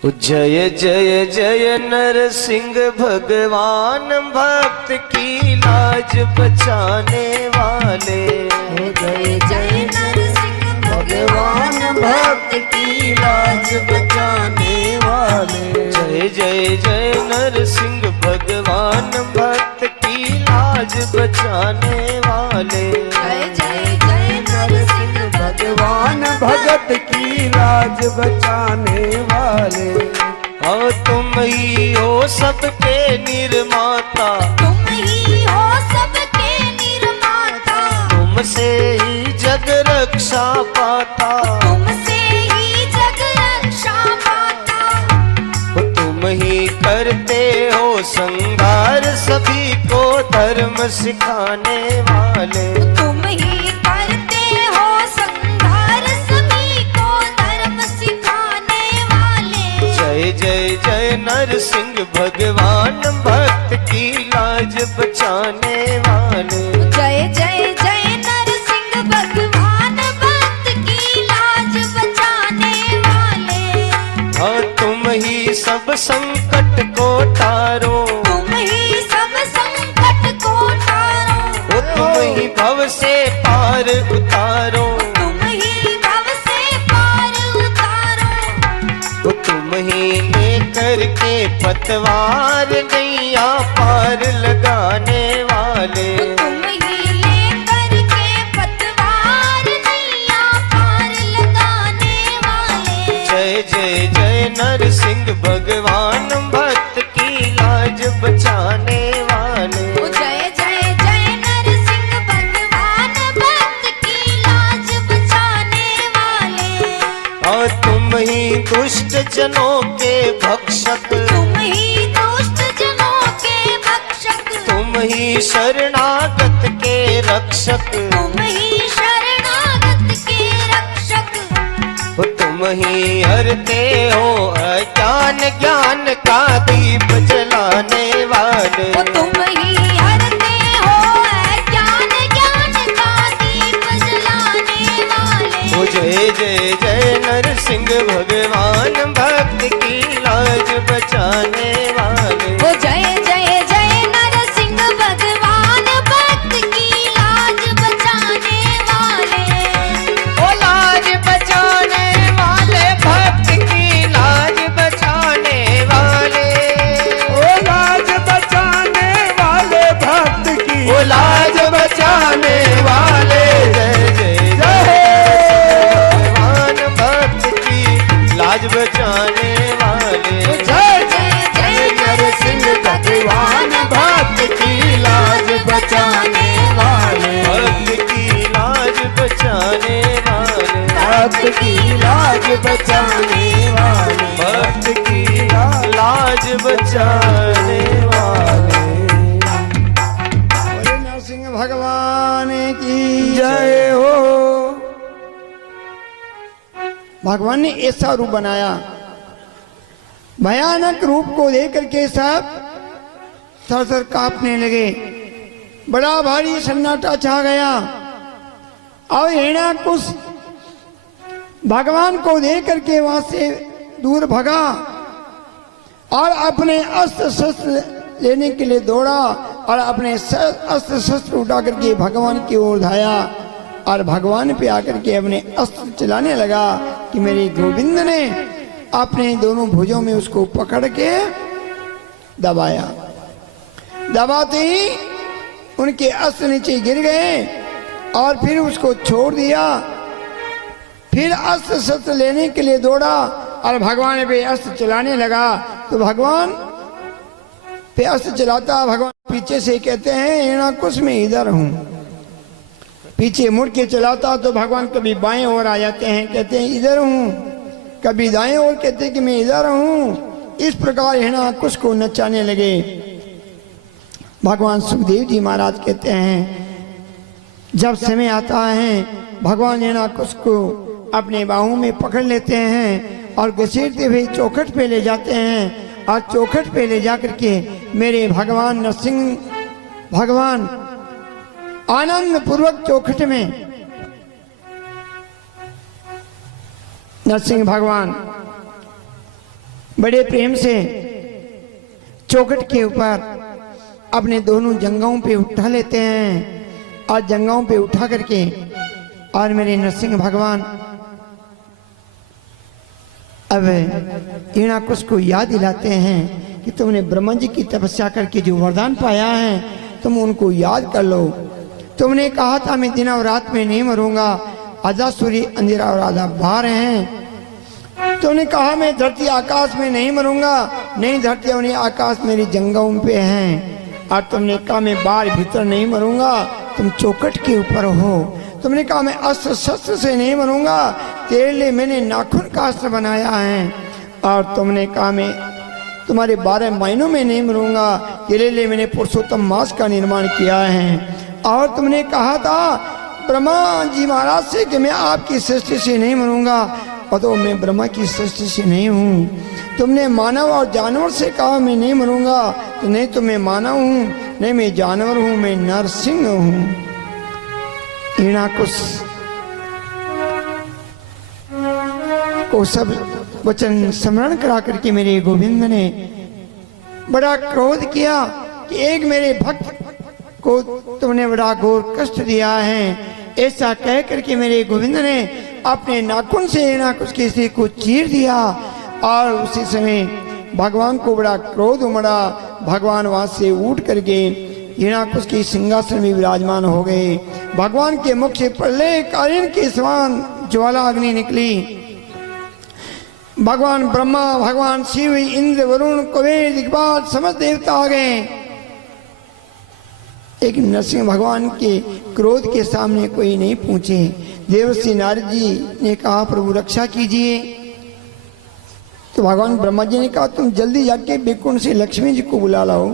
जय जय जय नरसिंह भगवान, भक्त की लाज बचाने वाले। जय जय नरसिंह भगवान, भक्त की लाज बचाने वाले। जय जय जय नरसिंह भगवान, भक्त की लाज बचाने वाले। जय जय जय नरसिंह भगवान भगत की लाज बचाने वाले। और तुम ही हो सबके निर्माता, तुम ही हो सबके निर्माता। तुमसे ही जग रक्षा पाता, तुमसे ही जग रक्षा पाता। तुम ही करते हो संगार, सभी को धर्म सिखाने वाले। तुम ही करते हो संहार, सभी को धर्म सिखाने वाले। जय जय जय नरसिंह भगवान, भक्त की लाज बचाने वाले। जय जय जय नरसिंह भगवान, भक्त की लाज बचाने वाले। और तुम ही सब संकट को तारो, तुम ही सब संकट को टारो। तुम ही भव से पार उतारो। तुम ही भव से पार उतारो। तुम ही लेकर के पतवार नैया पार लगाने वाले। तुम ही लेकर के पतवार नैया पार लगाने वाले। जय जय जय नरसिंह भगवान, भक्त की लाज बचाने वाले। जय जय जय नरसिंह भगवान, भक्त की लाज बचाने वाले। और तुम ही दुष्ट जनों के भक्षक, तुम ही दुष्ट जनों के भक्षक। तुम ही शरणागत के रक्षक। तुम ही शरणागत के रक्षक। तुम ही हरते हो अज्ञान, ज्ञान का दीप जलाने वाले। तुम ही हरते हो ज्ञान, ज्ञान का दीप जलाने वाले। जय जय जय नरसिंह भगवान, भक्त की लाज बचाने वाले। जय जय जय नरसिंह भगवान, भक्त की लाज बचाने वाले। ओ लाज बचाने वाले, भक्त की लाज बचाने वाले। ओ लाज बचाने वाले भक्त की, ओ लाज बचाने वाले। जय जय जय भगवान, भक्त की लाज बचाने वाले। जय जय जय नरसिंह भगवान, भक्त की लाज बचाने वाले। भक्त की लाज बचाने वाले। भक्त की लाज बचाने वाले। भक्त की लाज बचाने वाले। बोले नरसिंह भगवान की जय हो। भगवान ने ऐसा रूप बनाया, भयानक रूप को देख करके सब थर-थर कांपने लगे। बड़ा भारी सन्नाटा छा गया और हिरण्याकुश भगवान को देख करके वहां से दूर भगा और अपने अस्त्र शस्त्र लेने के लिए दौड़ा और अपने अस्त्र शस्त्र उठा करके भगवान की ओर धाया और भगवान पे आकर के अपने अस्त्र चलाने लगा कि मेरे गोविंद ने अपने दोनों भुजों में उसको पकड़ के दबाया। दबाते ही उनके अस्त्र नीचे गिर गए और फिर उसको छोड़ दिया। फिर अस्त्र शस्त्र लेने के लिए दौड़ा और भगवान पे अस्त्र चलाने लगा। तो भगवान पे अस्त्र चलाता, भगवान पीछे से कहते हैं हिरण्याकुश मैं इधर हूं। पीछे मुड़ के चलाता तो भगवान कभी बाएं ओर आ जाते हैं, कहते हैं इधर हूं, कभी दाएं ओर कहते हैं कि मैं इधर हूं। इस प्रकार हिरण्याकुश को नचाने लगे। भगवान सुखदेव जी महाराज कहते हैं जब समय आता है भगवान हिरण्याकुश को अपने बाहों में पकड़ लेते हैं और घसीटते हुए चौखट पे ले जाते हैं और चौखट पे ले जाकर के मेरे भगवान नरसिंह भगवान आनंद पूर्वक चौखट में नरसिंह भगवान बड़े प्रेम से चौखट के ऊपर अपने दोनों जंघाओं पे उठा लेते हैं और जंघाओं पे उठा करके और मेरे नरसिंह भगवान अब हिरण्याकुश को याद दिलाते हैं कि तुमने ब्रह्मा जी की तपस्या करके जो वरदान पाया है तुम उनको याद कर लो। तुमने कहा था मैं दिन और रात में नहीं मरूंगा, आधा सूर्य अंधेरा और आधा बाहर हैं। तुमने कहा मैं धरती आकाश में नहीं मरूंगा, नहीं धरती और नहीं आकाश मेरी जंघाओं पे हैं। और तुमने कहा मैं बाहर भीतर नहीं मरूंगा, तुम चौखट के ऊपर हो। तुमने कहा मैं अस्त्र शस्त्र से नहीं मरूंगा, तेरे लिए मैंने नाखून का अस्त्र बनाया है। और तुमने कहा मैं तुम्हारे 12 महीनों में नहीं मरूंगा, तेरे लिए मैंने पुरुषोत्तम मास का निर्माण किया है। और तुमने कहा था ब्रह्मा जी महाराज से कि मैं आपकी सृष्टि से नहीं मरूंगा, और तो मैं ब्रह्मा की सृष्टि से नहीं हूँ। तुमने मानव और जानवर से कहा मैं नहीं मरूंगा, तो नहीं तो मैं मानव हूँ, नहीं मैं जानवर हूँ, मैं नरसिंह हूँ। हिरण्याकुश को सब वचन स्मरण करा करके मेरे गोविंद ने बड़ा क्रोध किया कि एक मेरे भक्त को तुमने बड़ा घोर कष्ट दिया है। ऐसा कह करके मेरे गोविंद ने अपने नाखून से हिरण्याकुश के सिर को चीर दिया और उसी समय भगवान को बड़ा क्रोध उमड़ा। भगवान वहां से उठ करके हिरण्याकुश के सिंहासन में विराजमान हो गए। भगवान के मुख से प्रलय कालीन के समान ज्वाला अग्नि निकली। भगवान ब्रह्मा, भगवान शिव, इंद्र, वरुण, कुबेर, दिग्पाल समस्त देवता आ गए। एक नरसिंह भगवान के क्रोध के सामने कोई नहीं पहुंचे। देवर्षि नारद जी ने कहा प्रभु रक्षा कीजिए। तो भगवान ब्रह्मा जी ने कहा तुम जल्दी जाके बैकुंठ से लक्ष्मी जी को बुला लाओ।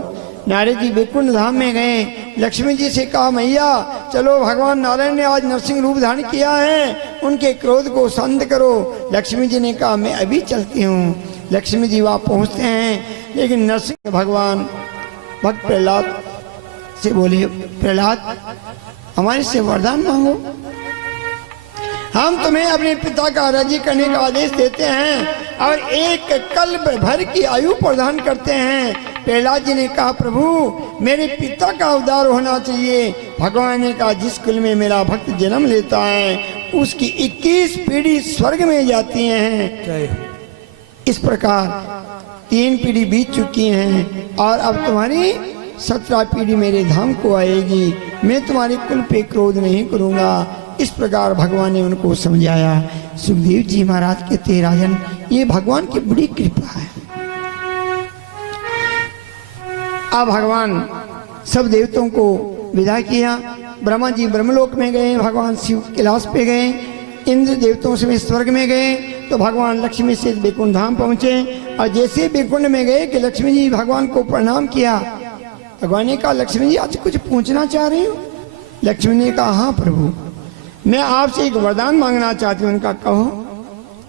नारद जी बैकुंठ धाम में गए। लक्ष्मी जी से कहा मैया चलो, भगवान नारायण ने आज नरसिंह रूप धारण किया है, उनके क्रोध को शांत करो। लक्ष्मी जी ने कहा मैं अभी चलती हूँ। लक्ष्मी जी वहाँ पहुँचते हैं, लेकिन नरसिंह भगवान भक्त प्रहलाद से बोले प्रहलाद हमारे से वरदान मांगो, हम तुम्हें अपने पिता का राजी करने का आदेश देते हैं और एक कल्प भर की आयु प्रदान करते हैं। प्रहलाद जी ने कहा प्रभु मेरे पिता का उद्धार होना चाहिए। भगवान ने कहा जिस कुल में मेरा भक्त जन्म लेता है उसकी 21 पीढ़ी स्वर्ग में जाती हैं। इस प्रकार 3 पीढ़ी बीत चुकी हैं और अब तुम्हारी 17 पीढ़ी मेरे धाम को आएगी। मैं तुम्हारे कुल पे क्रोध नहीं करूंगा। इस प्रकार भगवान ने उनको समझाया। सुखदेव जी महाराज कहते राजन ये भगवान की बड़ी कृपा है। अब भगवान सब देवताओं को विदा किया। ब्रह्मा जी ब्रह्मलोक में गए, भगवान शिव कैलाश पे गए, इंद्र देवताओं से स्वर्ग में गए। तो भगवान लक्ष्मी से बैकुंठ धाम पहुंचे और जैसे बैकुंठ में गए कि लक्ष्मी जी भगवान को प्रणाम किया। भगवान ने कहा लक्ष्मी जी आज कुछ पूछना चाह रही हूँ। लक्ष्मी ने कहा हाँ प्रभु मैं आपसे एक वरदान मांगना चाहती हूँ। उनका कहो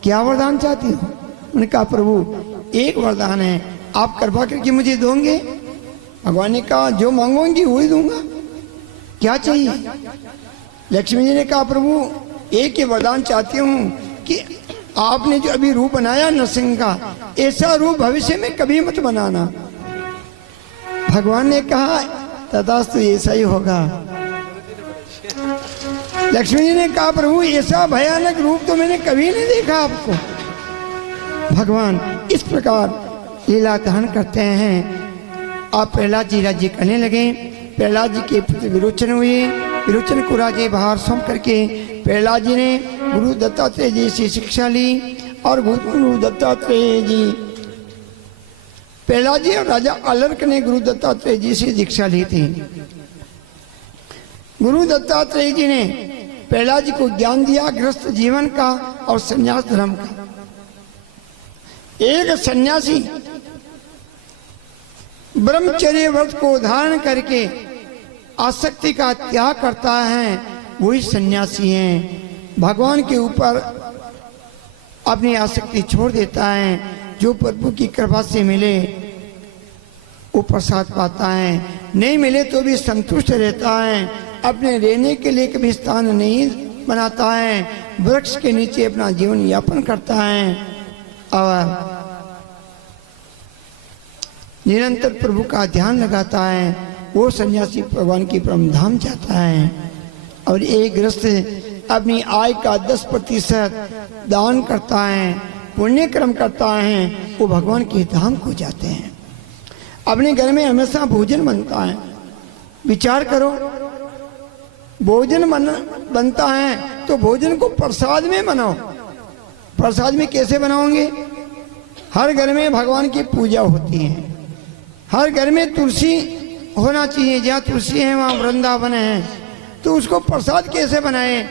क्या वरदान चाहती हो? उन्होंने कहा प्रभु एक वरदान है, आप कृपा करके मुझे दोगे? भगवान ने कहा जो मांगोगी वही दूंगा, क्या चाहिए? लक्ष्मी जी ने कहा प्रभु एक ही वरदान चाहती हूँ कि आपने जो अभी रूप बनाया नरसिंह का, ऐसा रूप भविष्य में कभी मत बनाना। भगवान ने कहा तथास्तु ऐसा ही होगा। लक्ष्मी जी ने कहा प्रभु ऐसा भयानक रूप तो मैंने कभी नहीं देखा आपको। भगवान इस प्रकार लीला धारण करते हैं। आप प्रहलाद जी राज्य करने लगे। प्रहलाद जी के पुत्र विरोचन हुए। विरोचन को राज्य बाहर सौंप करके प्रहलाद जी ने गुरु दत्तात्रेय जी से शिक्षा ली। और गुरु दत्तात्रेय जी प्रहलाद जी और राजा अलर्क ने गुरु दत्तात्रेय जी से दीक्षा ली थी। गुरु दत्तात्रेय जी ने प्रहलाद जी को ज्ञान दिया गृहस्थ जीवन का और संन्यास धर्म का। एक सन्यासी ब्रह्मचर्य व्रत को धारण करके आसक्ति का त्याग करता है, वही सन्यासी है। भगवान के ऊपर अपनी आसक्ति छोड़ देता है। जो प्रभु की कृपा से मिले वो प्रसाद पाता है, नहीं मिले तो भी संतुष्ट रहता है। अपने रहने के लिए कभी स्थान नहीं बनाता है, वृक्ष के नीचे अपना जीवन यापन करता है और निरंतर प्रभु का ध्यान लगाता है। वो सन्यासी भगवान की परम धाम जाता है। और एक गृहस्थ अपनी आय का 10% दान करता है, पुण्य कर्म करता है, वो भगवान के धाम को जाते हैं। अपने घर में हमेशा भोजन बनता है। विचार करो, भोजन बनता है तो भोजन को प्रसाद में बनाओ। प्रसाद में कैसे बनाओगे? हर घर में भगवान की पूजा होती है। हर घर में तुलसी होना चाहिए। जहाँ तुलसी है वहाँ वृंदावन है। तो उसको प्रसाद कैसे बनाए?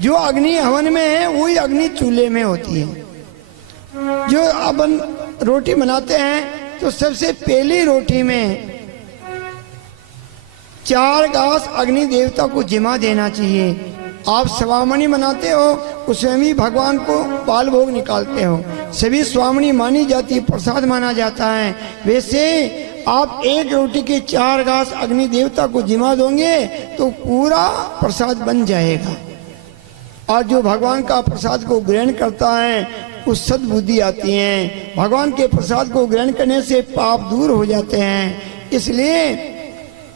जो अग्नि हवन में है वही अग्नि चूल्हे में होती है। जो अपन रोटी बनाते हैं तो सबसे पहली रोटी में 4 घास अग्नि देवता को जिमा देना चाहिए। आप स्वामणी बनाते हो, उसमें भी भगवान को बाल भोग निकालते हो। सभी स्वामणी मानी जाती, प्रसाद माना जाता है। वैसे आप एक रोटी के 4 घास अग्नि देवता को जिमा दोगे तो पूरा प्रसाद बन जाएगा। और जो भगवान का प्रसाद को ग्रहण करता है उस सद्बुद्धि आती है। भगवान के प्रसाद को ग्रहण करने से पाप दूर हो जाते हैं। इसलिए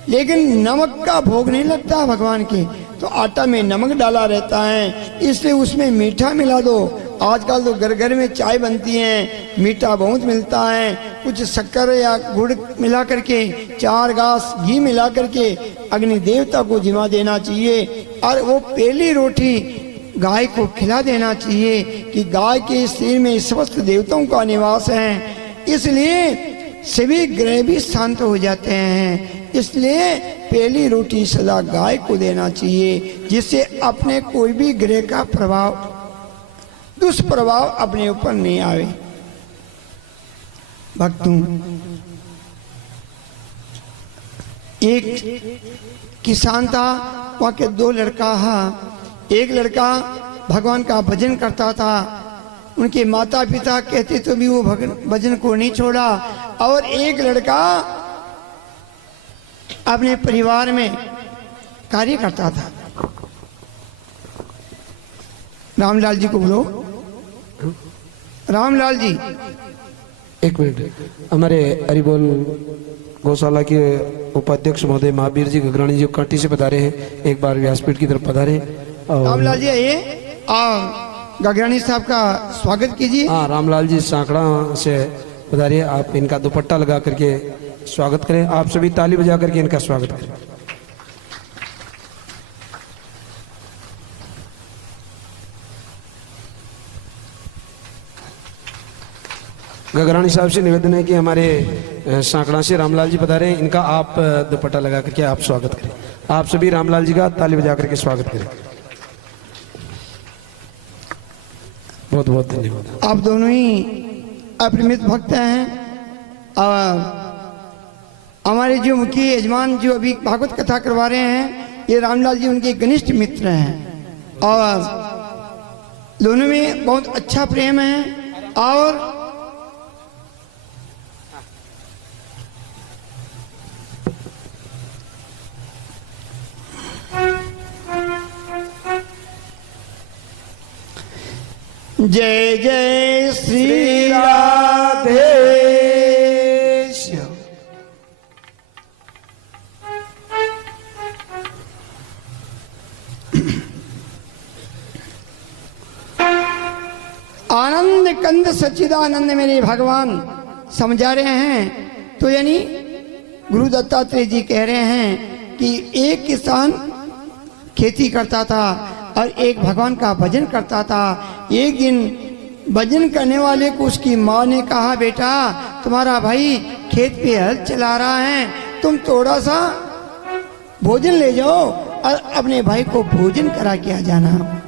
लेकिन नमक का भोग नहीं लगता भगवान के, तो आटा में नमक डाला रहता है, इसलिए उसमें मीठा मिला दो। आजकल तो घर घर में चाय बनती है, मीठा बहुत मिलता है। कुछ शक्कर या गुड़ मिला करके 4 घास घी मिला करके अग्नि देवता को जिमा देना चाहिए। और वो पहली रोटी गाय को खिला देना चाहिए कि गाय के शरीर में समस्त देवताओं का निवास है। इसलिए सभी ग्रह भी शांत हो जाते हैं। इसलिए पहली रोटी सदा गाय को देना चाहिए, जिससे अपने कोई भी ग्रह का प्रभाव, दुष्प्रभाव अपने ऊपर नहीं आवे। भक्तों, एक किसान था, वहाँ के 2 लड़का था। एक लड़का भगवान का भजन करता था। उनके माता पिता कहते तो भी वो भजन को नहीं छोड़ा। और एक लड़का अपने परिवार में कार्य करता था। रामलाल जी को बोलो। रामलाल जी, एक मिनट। हमारे हरिबोल गौशाला के उपाध्यक्ष महोदय महावीर जी गगरानी जी कांटी से पधारे हैं। एक बार व्यासपीठ की तरफ पधारे। रामलाल जी आइए और गगरानी साहब का स्वागत कीजिए। हाँ, रामलाल जी सांकड़ा से पधारे। आप इनका दुपट्टा लगा करके स्वागत करें। आप सभी ताली बजा करके इनका स्वागत करें। गगरानी साहब से निवेदन है कि हमारे सांकड़ा से रामलाल जी पधारे, इनका आप दुपट्टा लगा करके आप स्वागत करें। आप सभी रामलाल जी का ताली बजा करके स्वागत करें। बहुत बहुत धन्यवाद। आप दोनों ही अपरिमित भक्त हैं। और हमारे जो मुखी यजमान जो अभी भागवत कथा करवा रहे हैं, ये रामलाल जी उनके घनिष्ठ मित्र हैं। और दोनों में बहुत अच्छा प्रेम है। और जय जय श्री राधे। कंद सच्चिदानंद मेरे भगवान समझा रहे हैं। तो यानी गुरु दत्तात्रेय जी कह रहे हैं कि एक किसान खेती करता था और एक भगवान का भजन करता था। एक दिन भजन करने वाले को उसकी माँ ने कहा, बेटा तुम्हारा भाई खेत पे हल चला रहा है, तुम थोड़ा सा भोजन ले जाओ और अपने भाई को भोजन करा के आ जाना।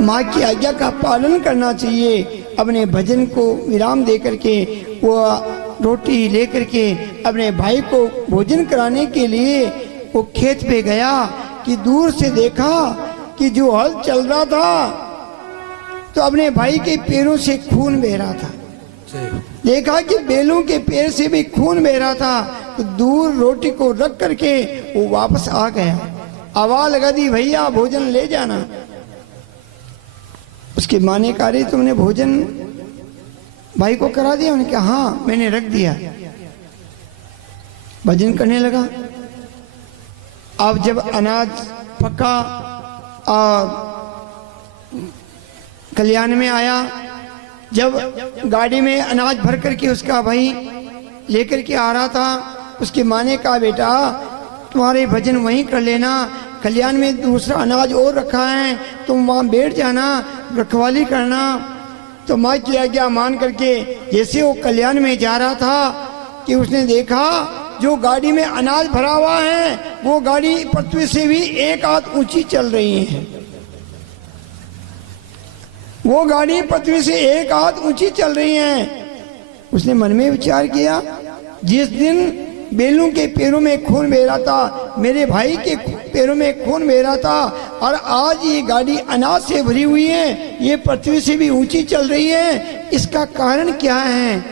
माँ की आज्ञा का पालन करना चाहिए। अपने भजन को विराम दे करके वो रोटी लेकर के अपने भाई को भोजन कराने के लिए वो खेत पे गया कि दूर से देखा कि जो हल चल रहा था तो अपने भाई के पैरों से खून बह रहा था। देखा कि बैलों के पैर से भी खून बह रहा था तो दूर रोटी को रख करके वो वापस आ गया। आवाज लगा दी, भैया भोजन ले जाना। उसकी माँ ने कहा, तुमने भोजन भाई को करा दिया? उन्होंने कहा हाँ मैंने रख दिया। भजन करने लगा। अब जब अनाज पका और कल्याण में आया, जब गाड़ी में अनाज भर करके उसका भाई लेकर के आ रहा था, उसकी माँ ने कहा, बेटा तुम्हारे भजन वहीं कर लेना, कल्याण में दूसरा अनाज और रखा है, तुम वहाँ बैठ जाना, रखवाली करना। तो माँ की आज्ञा मान करके जैसे वो कल्याण में जा रहा था कि उसने देखा जो गाड़ी में अनाज भरा हुआ है वो गाड़ी पृथ्वी से भी एक हाथ ऊंची चल रही है। वो गाड़ी पृथ्वी से एक हाथ ऊंची चल रही है। उसने मन में विचार किया, जिस दिन बैलों के पैरों में खून बह रहा था, मेरे भाई के पैरों में खून बह रहा था, और आज ये गाड़ी अनाज से भरी हुई है, ये पृथ्वी से भी ऊंची चल रही है, इसका कारण क्या है?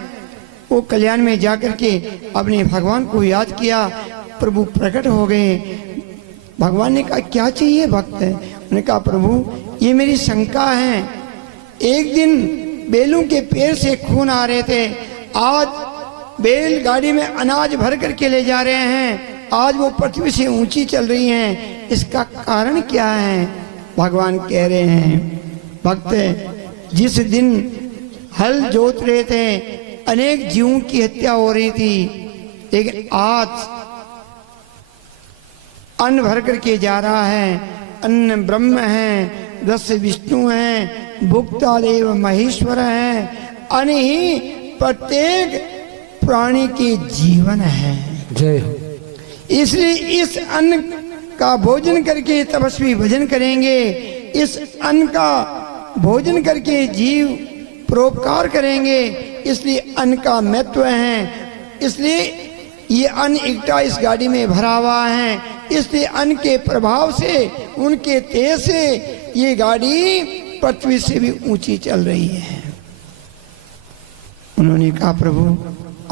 वो कल्याण में जाकर के अपने भगवान को याद किया। प्रभु प्रकट हो गए। भगवान ने कहा, क्या चाहिए भक्त? उन्होंने कहा, प्रभु ये मेरी शंका है, एक दिन बैलों के पैर से खून आ रहे थे, आज बैल गाड़ी में अनाज भर करके ले जा रहे हैं, आज वो पृथ्वी से ऊंची चल रही हैं, इसका कारण क्या है? भगवान कह रहे हैं, भक्त जिस दिन हल जोत रहे थे अनेक जीवों की हत्या हो रही थी, लेकिन आज अन्न भर करके जा रहा है। अन्न ब्रह्म है, रस विष्णु है, भुक्ता देव महेश्वर है, अन्न ही प्रत्येक प्राणी के जीवन है। जय। इसलिए इस अन्न का भोजन करके तपस्वी भजन करेंगे, इस अन्न का भोजन करके जीव परोपकार करेंगे, इसलिए अन्न का महत्व है। इसलिए ये अन्न इकट्ठा इस गाड़ी में भरा हुआ है, इसलिए अन्न के प्रभाव से, उनके तेज से ये गाड़ी पृथ्वी से भी ऊंची चल रही है। उन्होंने कहा, प्रभु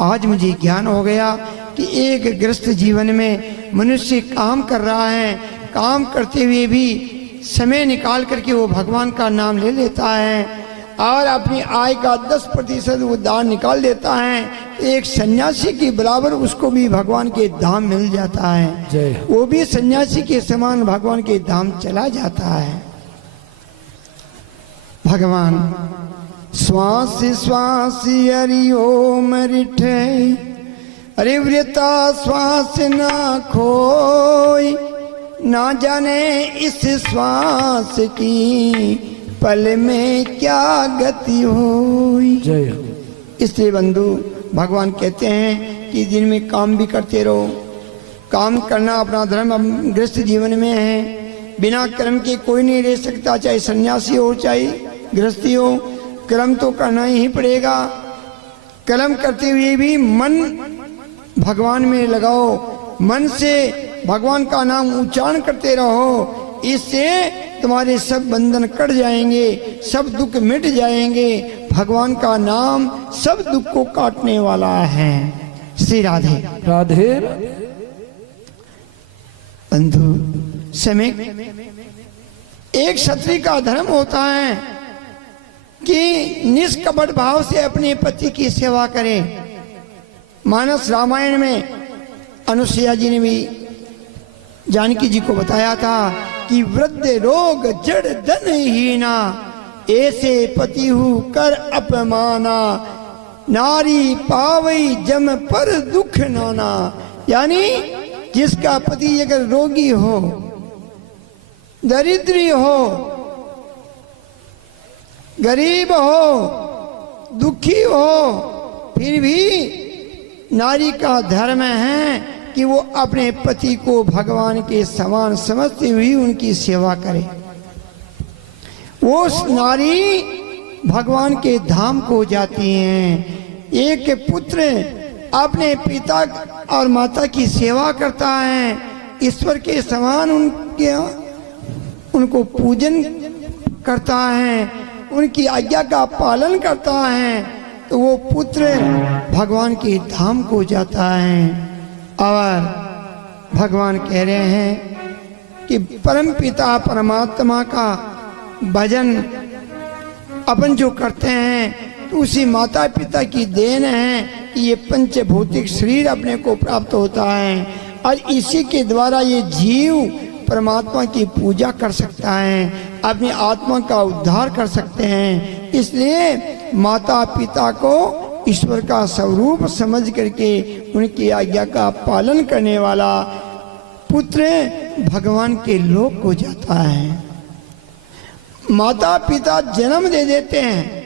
आज मुझे ज्ञान हो गया कि एक गृहस्थ जीवन में मनुष्य काम कर रहा है, काम करते हुए भी समय निकाल करके वो भगवान का नाम ले लेता है और अपनी आय का 10% वो दान निकाल देता है, एक सन्यासी के बराबर उसको भी भगवान के धाम मिल जाता है। वो भी सन्यासी के समान भगवान के धाम चला जाता है। भगवान श्वास श्वास हरि ओम रिठे, अरे व्रता श्वास ना खोई, ना जाने इस श्वास की पल में क्या गति हुई। इसलिए बंधु भगवान कहते हैं कि दिन में काम भी करते रहो। काम करना अपना धर्म गृहस्थ जीवन में है। बिना कर्म के कोई नहीं रह सकता, चाहे सन्यासी हो चाहे गृहस्थी हो, कर्म तो करना ही पड़ेगा। कर्म करते हुए भी मन भगवान में लगाओ, मन से भगवान का नाम उच्चारण करते रहो, इससे तुम्हारे सब बंधन कट जाएंगे, सब दुख मिट जाएंगे। भगवान का नाम सब दुख को काटने वाला है। श्री राधे राधे। बंधु समय एक क्षत्रिय का धर्म होता है कि निष्कपट भाव से अपने पति की सेवा करे। मानस रामायण में अनुसुईया जी ने भी जानकी जी को बताया था कि वृद्ध रोग जड़ धन हीना, ऐसे पति हु कर अपमाना, नारी पावई जम पर दुख नाना। यानी जिसका पति अगर रोगी हो, दरिद्री हो, गरीब हो, दुखी हो, फिर भी नारी का धर्म है कि वो अपने पति को भगवान के समान समझती हुई उनकी सेवा करे। वो नारी भगवान के धाम को जाती हैं। एक पुत्र अपने पिता और माता की सेवा करता है, ईश्वर के समान उनको पूजन करता है, उनकी आज्ञा का पालन करता है, तो वो पुत्र भगवान के धाम को जाता है। और भगवान कह रहे हैं कि परम पिता परमात्मा का भजन अपन जो करते हैं तो उसी माता पिता की देन है कि ये पंचभौतिक शरीर अपने को प्राप्त होता है, और इसी के द्वारा ये जीव परमात्मा की पूजा कर सकता है, अपनी आत्मा का उद्धार कर सकते हैं। इसलिए माता पिता को ईश्वर का स्वरूप समझ करके उनकी आज्ञा का पालन करने वाला पुत्र भगवान के लोक को जाता है। माता पिता जन्म दे देते हैं,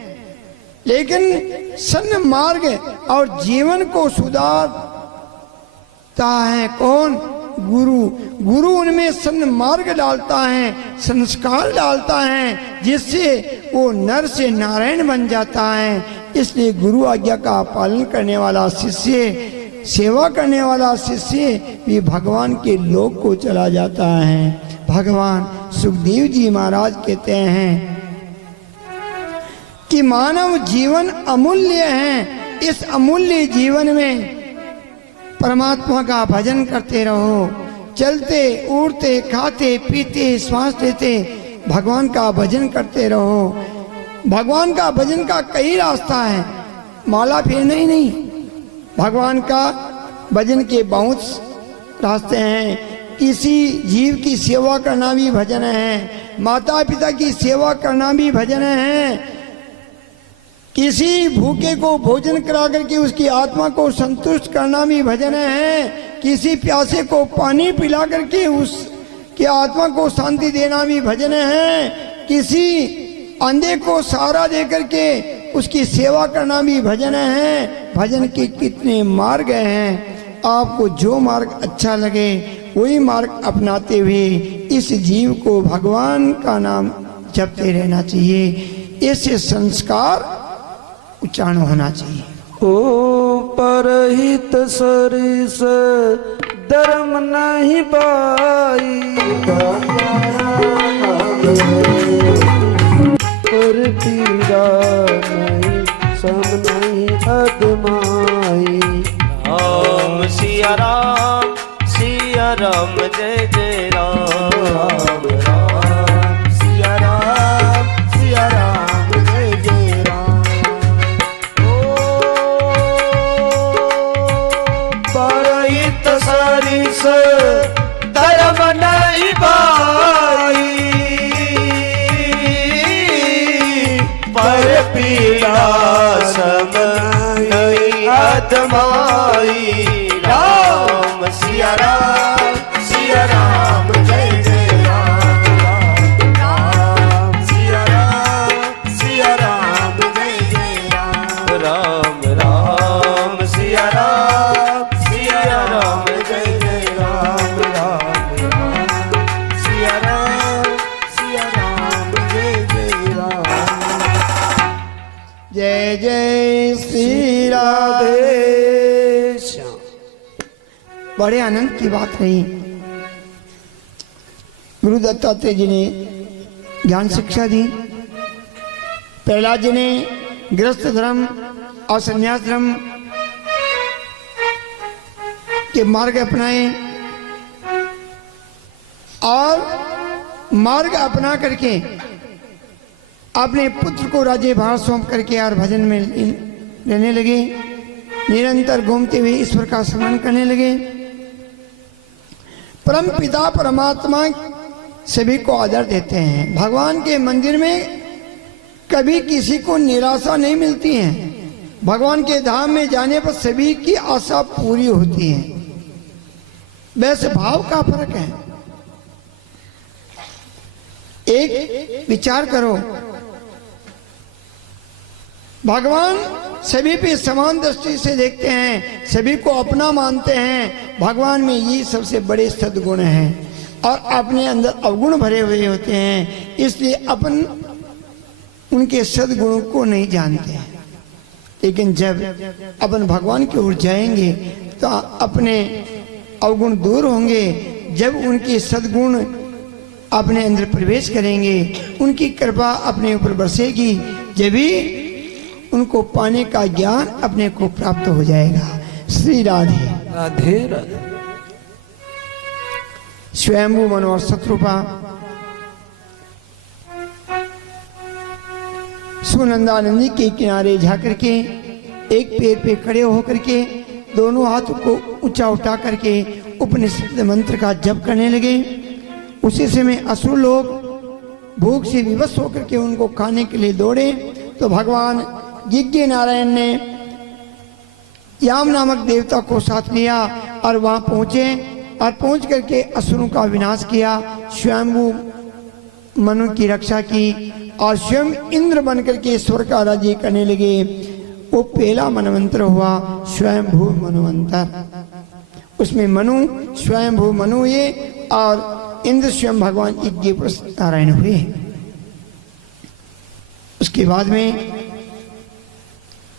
लेकिन सन्मार्ग और जीवन को सुधारता है कौन? गुरु। गुरु उनमें सन्मार्ग डालता है, संस्कार डालता है, जिससे वो नर से नारायण बन जाता है। इसलिए गुरु आज्ञा का पालन करने वाला शिष्य, सेवा करने वाला शिष्य भी भगवान के लोक को चला जाता है। भगवान सुखदेव जी महाराज कहते हैं कि मानव जीवन अमूल्य है, इस अमूल्य जीवन में परमात्मा का भजन करते रहो। चलते उड़ते खाते पीते श्वास लेते भगवान का भजन करते रहो। भगवान का भजन का कई रास्ता है, माला फेरना ही नहीं। भगवान का भजन के बहुत रास्ते हैं। किसी जीव की सेवा करना भी भजन है, माता पिता की सेवा करना भी भजन है, किसी भूखे को भोजन करा करके उसकी आत्मा को संतुष्ट करना भी भजन है, किसी प्यासे को पानी पिला करके उसकी आत्मा को शांति देना भी भजन है, किसी अंधे को सहारा दे करके उसकी सेवा करना भी भजन है। भजन के कितने मार्ग हैं, आपको जो मार्ग अच्छा लगे वही मार्ग अपनाते हुए इस जीव को भगवान का नाम जपते रहना चाहिए। ऐसे संस्कार उच्चारण होना चाहिए। ओ परहित सरिस धर्म नहीं पाई, पर पीड़ा नहीं सम नहीं अदमाई। राम सिया राम जय जय राम। राम राम सिया राम जय जय राम। परहित सरिस धर्म नहीं पाई, पर पीड़ा सम नहीं अदमाई। राम सिया राम जय जय राम। राम सिया राम जय जय राम। राम राम सिया राम जय जय राम। राम सिया राम जय जय राम। जय जय श्री राधे। बड़े आनंद की बात रही। गुरु दत्तात्रेय जी ने ज्ञान शिक्षा दी, प्रहलाद जी ने गृहस्थ धर्म और संन्यास धर्म के मार्ग अपनाए, और मार्ग अपना करके अपने पुत्र को राज्य भार सौंप करके और भजन में रहने लगे। निरंतर घूमते हुए ईश्वर का स्मरण करने लगे। परम पिता परमात्मा सभी को आदर देते हैं। भगवान के मंदिर में कभी किसी को निराशा नहीं मिलती है। भगवान के धाम में जाने पर सभी की आशा पूरी होती है। बस भाव का फर्क है। एक विचार करो, भगवान सभी पे समान दृष्टि से देखते हैं, सभी को अपना मानते हैं। भगवान में ये सबसे बड़े सद्गुण हैं और अपने अंदर अवगुण भरे हुए होते हैं, इसलिए अपन उनके सद्गुणों को नहीं जानते हैं। लेकिन जब अपन भगवान की ओर जाएंगे तो अपने अवगुण दूर होंगे। जब उनके सद्गुण अपने अंदर प्रवेश करेंगे, उनकी कृपा अपने ऊपर बरसेगी, जब भी उनको पाने का ज्ञान अपने को प्राप्त हो जाएगा। श्री राधे राधे राधे। स्वयंभू मनोहर शत्रुपा सुनंदा नदी के किनारे जाकर के एक पैर पे खड़े होकर के दोनों हाथों को ऊंचा उठा करके उपनिषद मंत्र का जप करने लगे। उसी समय असुर लोग भूख से विवश होकर के उनको खाने के लिए दौड़े, तो भगवान यज्ञ नारायण ने याम नामक देवता को साथ लिया और वहां पहुंचे और पहुंच करके असुरों का विनाश किया, स्वयंभू मनु की रक्षा की और स्वयं इंद्र बनकर के स्वर्ग का राज्य करने लगे। वो पहला मनवंतर हुआ स्वयंभू मनवंतर। उसमें मनु स्वयंभू मनु हुए और इंद्र स्वयं भगवान यज्ञ पुरुष नारायण हुए। उसके बाद में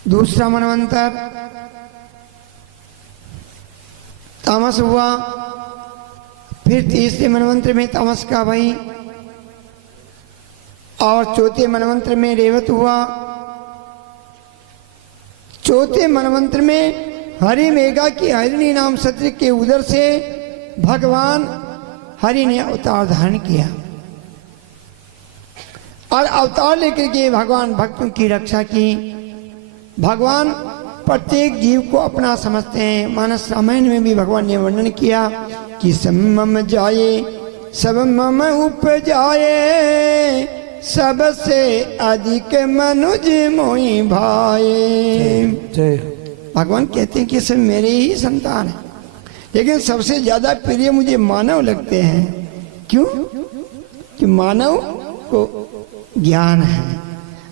दूसरा मनवंतर तामस हुआ, फिर तीसरे मनवंतर में तामस का भाई और चौथे मनवंतर में रेवत हुआ। चौथे मनवंतर में हरि मेघा की हरिणी नाम सत्र के उदर से भगवान हरि ने अवतार धारण किया और अवतार लेकर के भगवान भक्तों की रक्षा की। भगवान प्रत्येक जीव को अपना समझते हैं। मानस रामायण में भी भगवान ने वर्णन किया कि सब मम जाए सब मम उपजाए, सबसे अधिक मनुज मोहि भाए। भगवान कहते हैं कि सब मेरे ही संतान हैं, लेकिन सबसे ज्यादा प्रिय मुझे मानव लगते हैं। क्यों? कि मानव को ज्ञान है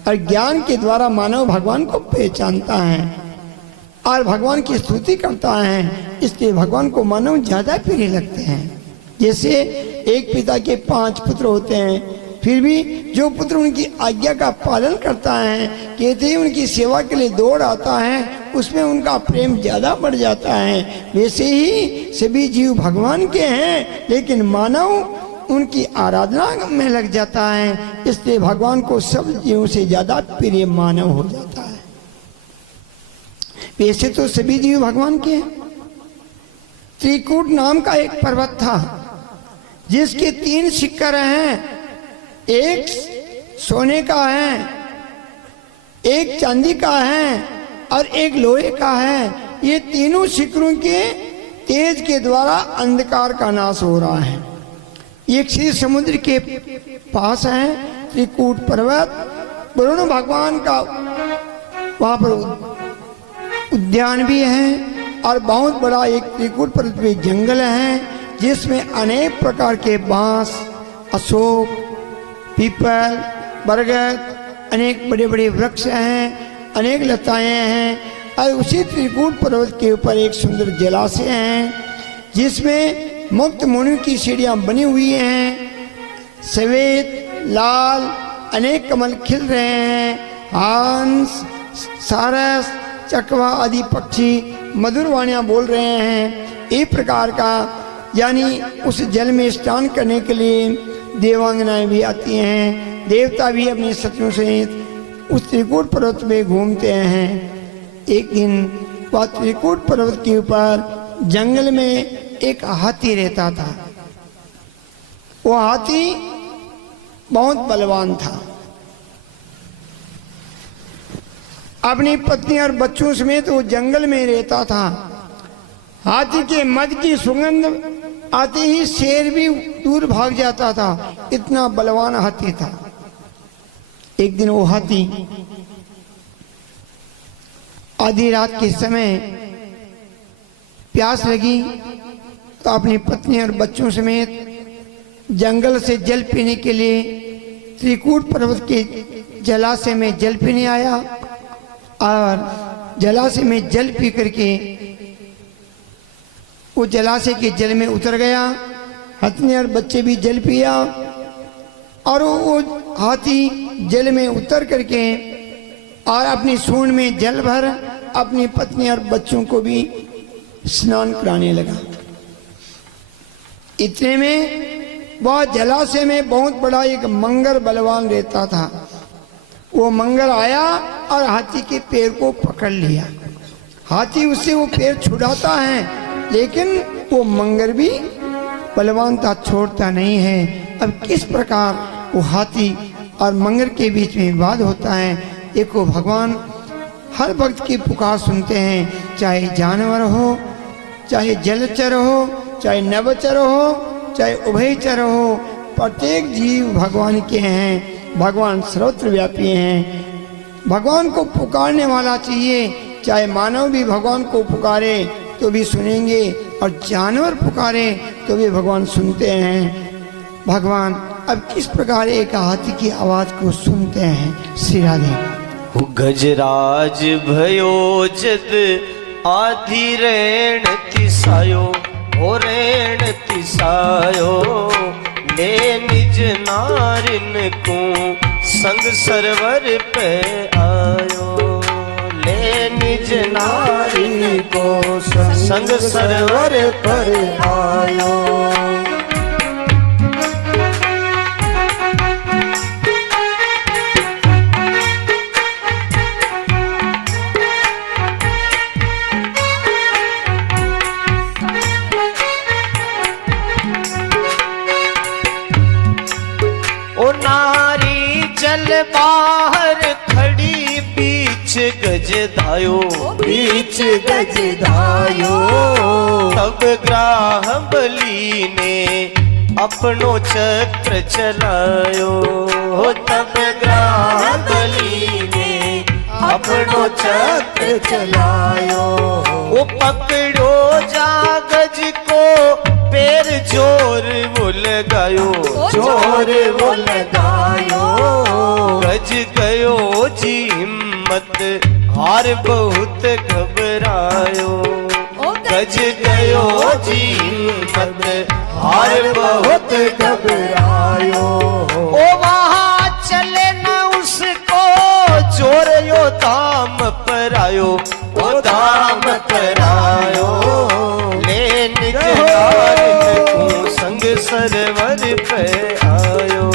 और ज्ञान के द्वारा मानव भगवान को पहचानता है और भगवान की स्तुति करता है, इसलिए भगवान को मानव ज्यादा प्रिय लगते हैं। जैसे एक पिता के 5 पुत्र होते हैं, फिर भी जो पुत्र उनकी आज्ञा का पालन करता है, कहते ही उनकी सेवा के लिए दौड़ आता है, उसमें उनका प्रेम ज्यादा बढ़ जाता है। वैसे ही सभी जीव भगवान के हैं, लेकिन मानव उनकी आराधना में लग जाता है, इसलिए भगवान को सब जीवों से ज्यादा प्रिय मानव हो जाता है। वैसे तो सभी जीव भगवान के हैं। त्रिकूट नाम का एक पर्वत था जिसके 3 शिखर हैं, एक सोने का है, एक चांदी का है और एक लोहे का है। ये तीनों शिखरों के तेज के द्वारा अंधकार का नाश हो रहा है। ये क्षीर समुद्र के पास है त्रिकूट पर्वत। वरुण भगवान का वहां पर उद्यान भी है और बहुत बड़ा एक त्रिकूट पर्वत पे जंगल है, जिसमें अनेक प्रकार के बांस, अशोक, पीपल, बरगद, अनेक बड़े बड़े वृक्ष हैं, अनेक लताएं हैं। और उसी त्रिकूट पर्वत के ऊपर एक सुंदर जलाशय है, जिसमें मुक्त मुनि की सीढ़ियां बनी हुई हैं। सफेद लाल अनेक कमल खिल रहे हैं। हंस, सारस, चकवा आदि पक्षी मधुर वाणियां बोल रहे हैं। एक प्रकार का यानी उस जल में स्नान करने के लिए देवांगनाएं भी आती हैं, देवता भी अपने शत्रुओं सहित उस त्रिकूट पर्वत में घूमते हैं। एक दिन वह त्रिकूट पर्वत के ऊपर जंगल में एक हाथी रहता था। वो हाथी बहुत बलवान था। अपनी पत्नी और बच्चों समेत वो जंगल में रहता था। हाथी के मद की सुगंध आते ही शेर भी दूर भाग जाता था, इतना बलवान हाथी था। एक दिन वो हाथी आधी रात के समय प्यास लगी तो अपनी पत्नी और बच्चों समेत जंगल से जल पीने के लिए त्रिकूट पर्वत के जलाशय में जल पीने आया और जलाशय में जल पी करके वो जलाशय के जल में उतर गया। हाथी और बच्चे भी जल पिया और वो हाथी जल में उतर करके और अपनी सूंड में जल भर अपनी पत्नी और बच्चों को भी स्नान कराने लगा। इतने में वह जलाशय में बहुत बड़ा एक मंगर बलवान रहता था। वो मंगर आया और हाथी के पैर को पकड़ लिया। हाथी उससे वो पैर छुड़ाता है, लेकिन वो मंगर भी बलवानता छोड़ता नहीं है। अब किस प्रकार वो हाथी और मंगर के बीच में विवाद होता है। देखो, भगवान हर भक्त की पुकार सुनते हैं, चाहे जानवर हो, चाहे जलचर हो, चाहे नवचर हो, चाहे उभयचर हो, प्रत्येक जीव भगवान के हैं। भगवान सर्वत्र व्यापी हैं। भगवान को पुकारने वाला चाहिए। चाहे मानव भी भगवान को पुकारे तो भी सुनेंगे और जानवर पुकारे तो भी भगवान सुनते हैं। भगवान अब किस प्रकार एक हाथी की आवाज को सुनते हैं। श्री राधे। गजराज भयो जद आधी रेण तिसायो, हो रेण तिसायो, ले निज नारिन को संग सरवर पे आयो। ले निज नारिन को संग सरवर पर आयो। बाहर खड़ी बीच गज धायो, बीच गज धायो। तब ग्राह बली ने अपनो चक्र चलायो। तब ग्राह बली ने अपनो चक्र चलायो। वो पकड़ो जा गज को पैर जोर वो लगायो, जोर वो लगायो। गज गयो जी हिम्मत हार बहुत घबरायो। गज गयो जी हिम्मत हार बहुत घबरायो। ओ वहाँ चले न उसको जोर यो दाम पर आयो, ओ दाम पर आयो। ले निज नारिन को संग सरवर पे आयो।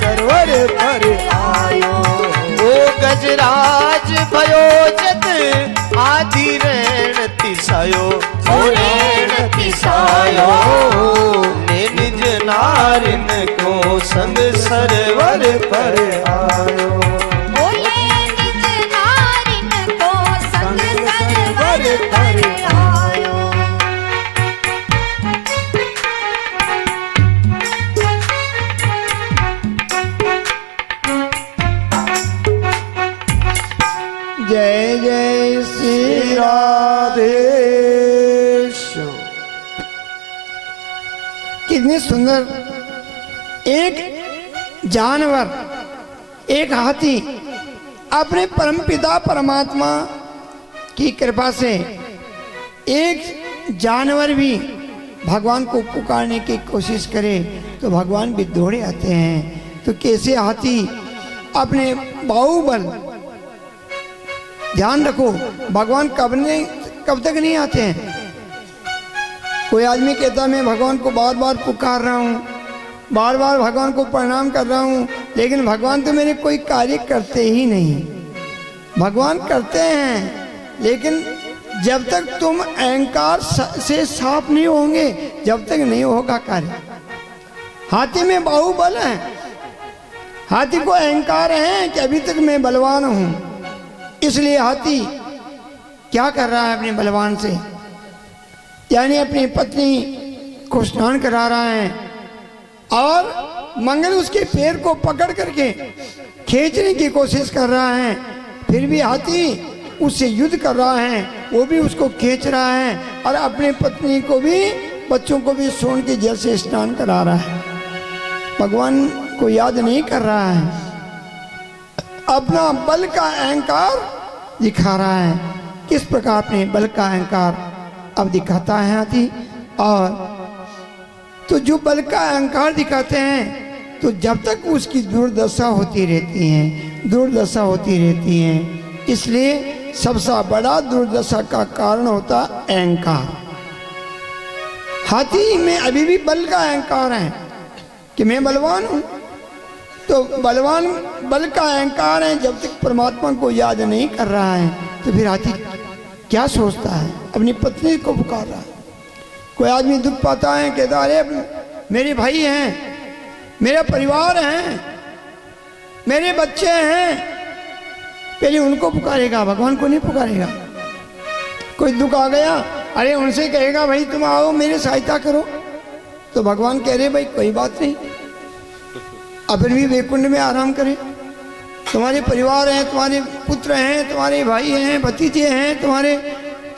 सरवर पर आयो। ओ गजराज भयो जद आधी रेण तिसायो, ओ रेण तिसायो। ले निज नारिन को संग सरवर पर आयो। संग सरवर पर आयो। जय जय श्री राधे। कितनी सुंदर एक जानवर, एक हाथी अपने परमपिता परमात्मा की कृपा से एक जानवर भी भगवान को पुकारने की कोशिश करे तो भगवान भी दौड़े आते हैं। तो कैसे हाथी अपने बाहुबल, ध्यान रखो, भगवान कब तक नहीं आते हैं। कोई आदमी कहता मैं भगवान को बार बार पुकार रहा हूँ, बार बार भगवान को प्रणाम कर रहा हूँ, लेकिन भगवान तो मेरे कोई कार्य करते ही नहीं। भगवान करते हैं, लेकिन जब तक तुम अहंकार से साफ नहीं होंगे, जब तक नहीं होगा कार्य। हाथी में बाहुबल है, हाथी को अहंकार है कि अभी तक मैं बलवान हूँ, इसलिए हाथी क्या कर रहा है अपने बलवान से, यानी अपनी पत्नी को स्नान करा रहा है, और मंगल उसके पैर को पकड़ करके खींचने की कोशिश कर रहा है, फिर भी हाथी उससे युद्ध कर रहा है, वो भी उसको खींच रहा है और अपनी पत्नी को भी बच्चों को भी सोन के जल से स्नान करा रहा है। भगवान को याद नहीं कर रहा है, अपना बल का अहंकार दिखा रहा है। किस प्रकार अपने बल का अहंकार अब दिखाता है हाथी। और तो जो बल का अहंकार दिखाते हैं तो जब तक उसकी दुर्दशा होती रहती है, इसलिए सबसे बड़ा दुर्दशा का कारण होता अहंकार। हाथी में अभी भी बल का अहंकार है कि मैं बलवान हूं, तो बलवान बल का अहंकार है। जब तक परमात्मा को याद नहीं कर रहा है तो फिर हाथी क्या सोचता है, अपनी पत्नी को पुकार रहा है। कोई आदमी दुख पाता है, कहता अरे मेरे भाई हैं, मेरा परिवार है, मेरे बच्चे हैं, पहले उनको पुकारेगा, भगवान को नहीं पुकारेगा। कोई दुख आ गया, अरे उनसे कहेगा भाई तुम आओ मेरी सहायता करो, तो भगवान कह रहे भाई कोई बात नहीं, अपन भी वैकुंठ में आराम करें। तुम्हारे परिवार हैं, तुम्हारे पुत्र हैं, तुम्हारे भाई हैं, भतीजे हैं, तुम्हारे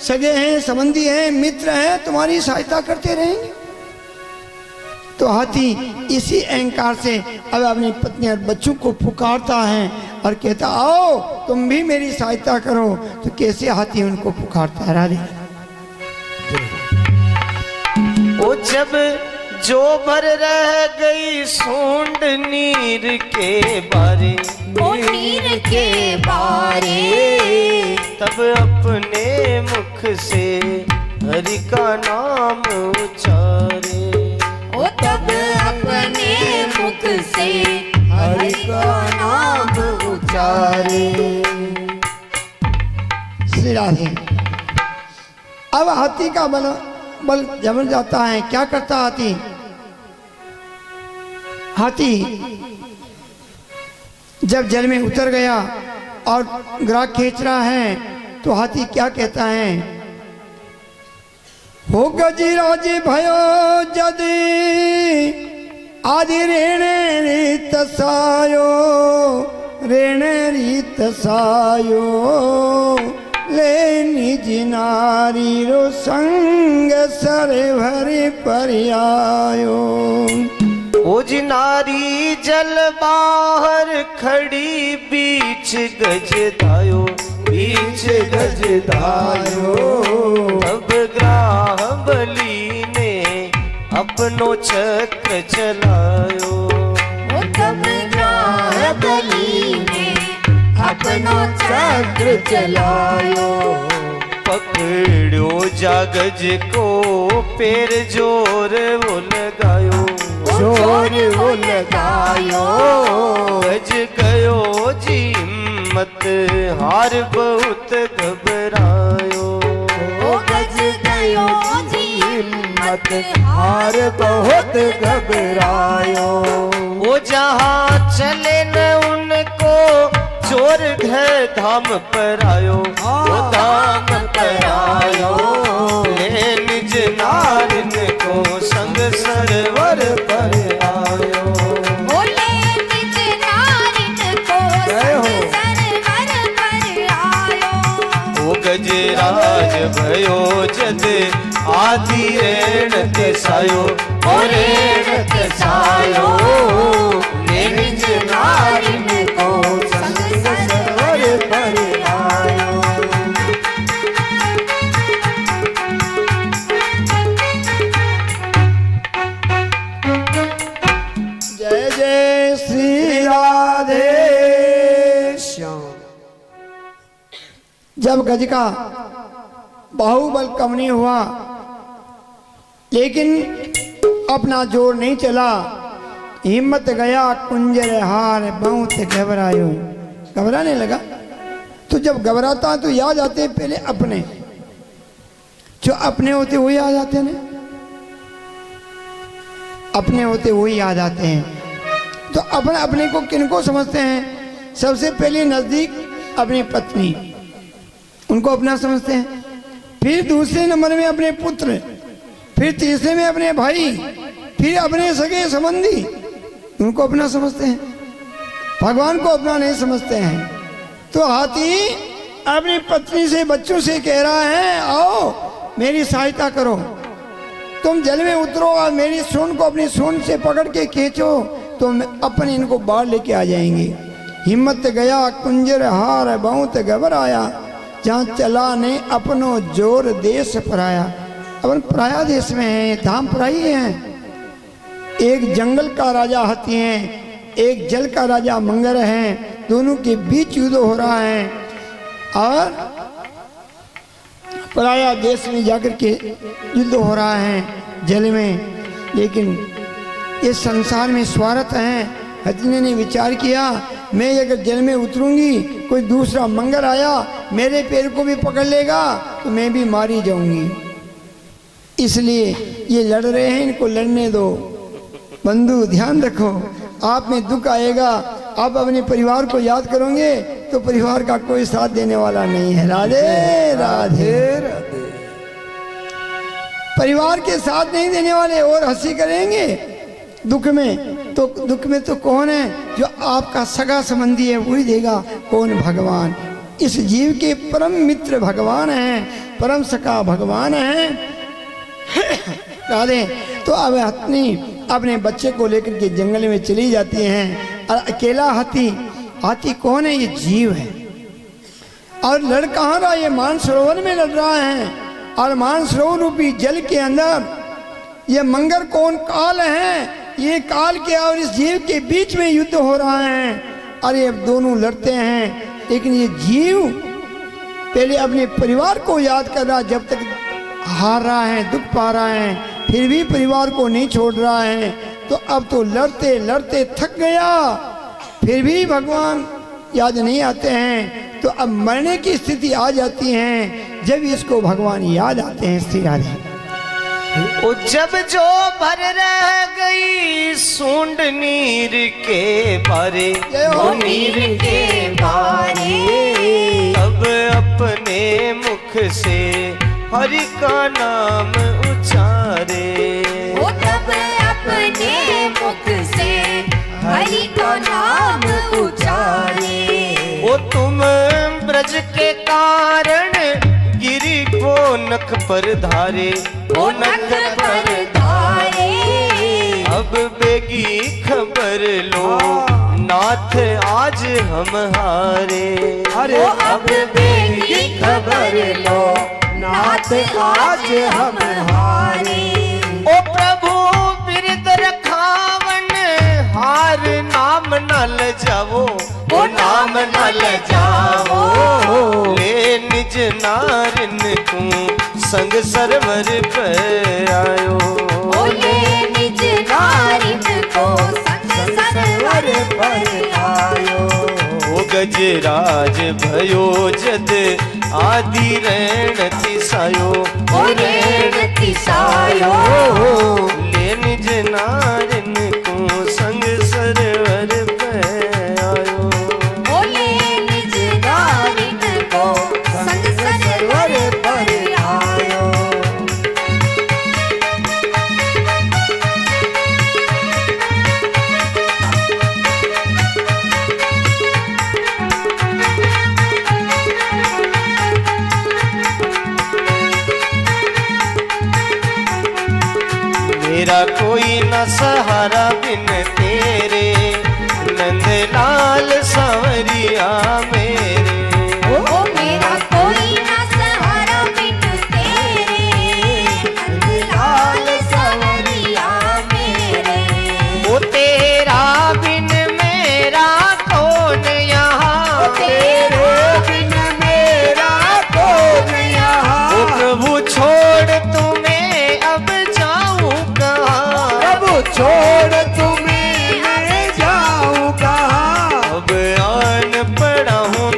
सगे हैं, संबंधी हैं, मित्र हैं, तुम्हारी सहायता करते रहेंगे। तो हाथी इसी अहंकार से अब अपनी पत्नी और बच्चों को पुकारता है और कहता आओ तुम भी मेरी सहायता करो। तो कैसे हाथी उनको पुकारता है राधे। ओ जब जो भर रह गई सूंड नीर के बारे, ओ नीर के बारे, तब अपने मुख से हरि का नाम उचारे। ओ तब अपने मुख से हरि का नाम उचारे। श्री राधे। अब हाथी का बल जम जाता है। क्या करता हाथी? हाथी जब जल में उतर गया और ग्राह खींच रहा है तो हाथी क्या कहता है? हो गजिराज भयो जदि आदि रेणे रीत सायो, रेणे रीत सायो, ले निज नारी रो संग सर भरी परियायो। ओ नारी जल बाहर खड़ी बीच गजदायो, बीच गजदायो। तब ग्राह बली ने अपनो चक्र चलायो। ओ तब ग्राह बली ने अपनो चक्र चलायो। पकड़ो जागज को पैर जोर वो लगायो, जोर वो लगायो। गज गयो जी हिम्मत हार बहुत घबरायो। ओ गज गयो जी हिम्मत हार बहुत घबरायो। वो जहाँ चले न उनको चोर घर धाम पर आयो, वो धाम पर आयो। ले निज नारिन को संग सरवर पर आयो। बोले निज नारिन को संग सरवर पर आयो। ओ गजराज भयो जद आदि रेण के सायो, ओ रेण के सायो। ले निज नारिन को संग सरवर पर आयो। जय जय श्री राधे श्याम। जब गज का बाहुबल कम नहीं हुआ लेकिन अपना जोर नहीं चला, हिम्मत गया कुंजर हार बहुत घबरायो। घबराने लगा। तो जब घबराता तो याद आते पहले अपने, जो अपने होते वही याद आते हैं, अपने होते वही याद आते हैं। तो अपने अपने को किनको समझते हैं? सबसे पहले नजदीक अपनी पत्नी, उनको अपना समझते हैं। फिर दूसरे नंबर में अपने पुत्र, फिर तीसरे में अपने भाई, फिर अपने सगे संबंधी उनको अपना समझते हैं, भगवान को अपना नहीं समझते हैं। तो हाथी अपनी पत्नी से बच्चों से कह रहा है, आओ मेरी सहायता करो, तुम जल में उतरो और मेरी सूंड को अपनी सूंड से पकड़ के खींचो तो अपने इनको बाहर लेके आ जाएंगे। हिम्मत गया कुंजर हार बहुत घबराया, जहाँ चला ने अपनो जोर देश पराया। अपन पराया देश में है, धाम पराई है। एक जंगल का राजा हाथी है, एक जल का राजा मंगर है, दोनों के बीच युद्ध हो रहा है और पराया देश में जाकर के युद्ध हो रहा है जल में। लेकिन इस संसार में स्वार्थ है। हाथी ने विचार किया, मैं अगर जल में उतरूंगी, कोई दूसरा मंगर आया मेरे पैर को भी पकड़ लेगा तो मैं भी मारी जाऊंगी, इसलिए ये लड़ रहे हैं, इनको लड़ने दो। बंधु ध्यान रखो, आप में दुख आएगा, आप अपने परिवार को याद करोगे तो परिवार का कोई साथ देने वाला नहीं है। राधे राधे राधे। परिवार के साथ नहीं देने वाले और हंसी करेंगे दुख में, तो दुख में तो कौन है? जो आपका सगा संबंधी है वही देगा। कौन? भगवान। इस जीव के परम मित्र भगवान हैं, परम सखा भगवान हैं। राधे। तो अब हाथी अपने बच्चे को लेकर के जंगल में चली जाती हैं और अकेला हाथी, हाथी कौन है? ये जीव है। और लड़ कहाँ रहा? ये मानसरोवर में लड़ रहा है और मानसरोवर रूपी जल के अंदर ये मंगर कौन? काल है। ये काल के और इस जीव के बीच में युद्ध हो रहा है और ये दोनों लड़ते हैं। लेकिन ये जीव पहले अपने परिवार को याद कर रहा, जब तक हार रहा है, दुख पा रहा है, फिर भी परिवार को नहीं छोड़ रहा है। तो अब तो लड़ते लड़ते थक गया, फिर भी भगवान याद नहीं आते हैं। तो अब मरने की स्थिति आ जाती है, जब इसको भगवान याद आते हैं। स्थिति याद है। ओ जब जो भर रह गई सूंड नीर के बारे, ओ नीर के बारे, अब अपने मुख से हरि का नाम उचारे। ओ तब अपने मुख से हरि का नाम उचारे। ओ तुम ब्रज के कारण गिरी को नख पर धारे, ओ नख पर धारे। अब बेगी खबर लो नाथ आज हम हारे। ओ अब बेगी खबर लो नाथ आज हम हारे। ओ प्रभु बिरद रखावन हार नाम न ल जावो, ओ नाम न ल जावो। ले निज नारिन को संग सरवर पर आयो। ओ ले निज नारिन को संग सरवर पर आयो। ओ गजराज भयो जद आदि रैण तिसायो, ओ रैण तिसायो। ले निज नारिन को संग सरवर पे आयो। ओ ले निज नारिन को संग सरवर पर आयो। मेरा कोई न सहारा बिन तेरे, नंदलाल सांवरिया मेरे। ओ मेरा कोई ना सहारा बिन तेरे, नंदलाल सांवरिया मेरे। ओ तेरा बिन मेरा कौन यहाँ, तेरे बिन मेरा कौन यहाँ। ओ प्रभु छोड़ तुम्हें अब जाऊं कहाँ, प्रभु छोड़ तुम्हें मैं जाऊं कहाँ। अब आन पड़ा हूँ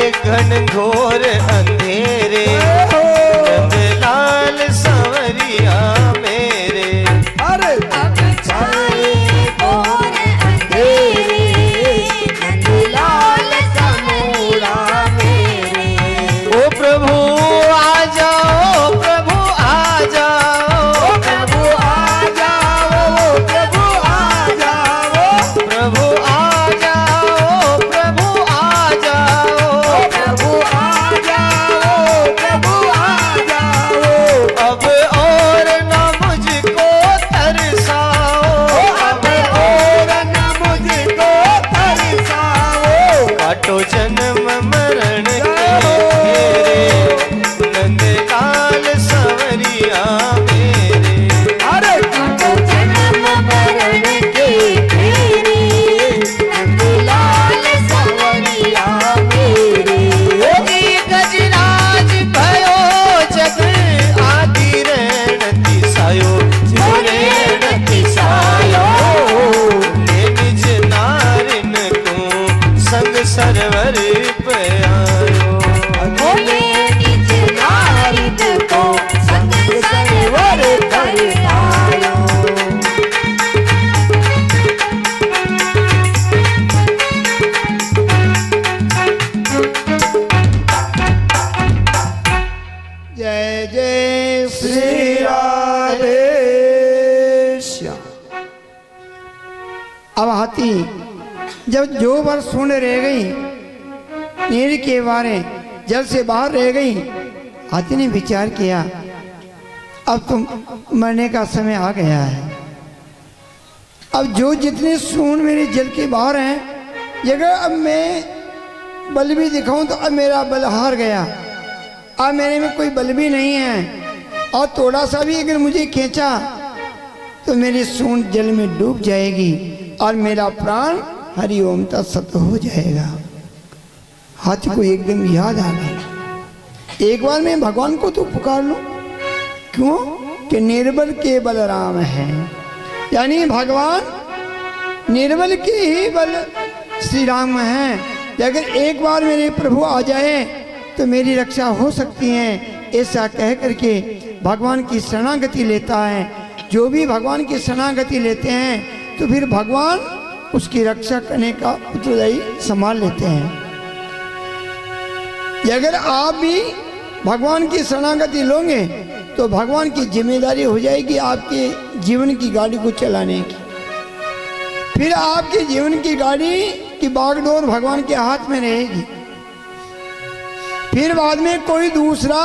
घन घोर अंधेरे नंदलाल सांवरिया मेरे। अरे अब छाए घोर अंधेरे नंदलाल समूला मेरे। ओ प्रभु आ जाओ, प्रभु आ जाओ, प्रभु आ जाओ, प्रभु आ जाओ, प्रभु आ जाओ, प्रभु आ जाओ, प्रभु आ जाओ, प्रभु आ जाओ। अब और न मुझको तरसाओ, अब और न मुझको तरसाओ। काटो जन्म मरण के घेरे नंदलाल सांवरिया मेरे। अरे काटो जन्म मरण के घेरे नंदलाल सांवरिया मेरे। गजराज भयो जग आदि रेण तिसायो, रेण तिसायो। ने निज नारिन को संग सरवर पे आयो। बोले निज नारिन को संग सरवर कर आयो। जय जय श्री श्री राधे श्याम। अब हाथी जब जो बार सुन रह गई नीर के बारे जल से बाहर रह गई, हाथी ने विचार किया अब तुम मरने का समय आ गया है। अब जो जितने सून मेरे जल के बाहर हैं, जगह अब मैं बल भी दिखाऊं तो अब मेरा बल हार गया, अब मेरे में कोई बल भी नहीं है, और थोड़ा सा भी अगर मुझे खींचा तो मेरी सूंड जल में डूब जाएगी और मेरा प्राण हरिओम तत्सत हो जाएगा। हाथी को एकदम याद आ गई, एक बार मैं भगवान को तो पुकार लूं, क्यों कि निर्बल के बलराम है, यानी भगवान निर्बल के ही बल श्री राम हैं। अगर एक बार मेरे प्रभु आ जाए तो मेरी रक्षा हो सकती है, ऐसा कह करके भगवान की शरणागति लेता है। जो भी भगवान की शरणागति लेते हैं तो फिर भगवान उसकी रक्षा करने का उत्तरदायी संभाल लेते हैं। अगर आप भी भगवान की शरणागति लोगे तो भगवान की जिम्मेदारी हो जाएगी आपके जीवन की गाड़ी को चलाने की। फिर आपके जीवन की गाड़ी की बागडोर भगवान के हाथ में रहेगी, फिर बाद में कोई दूसरा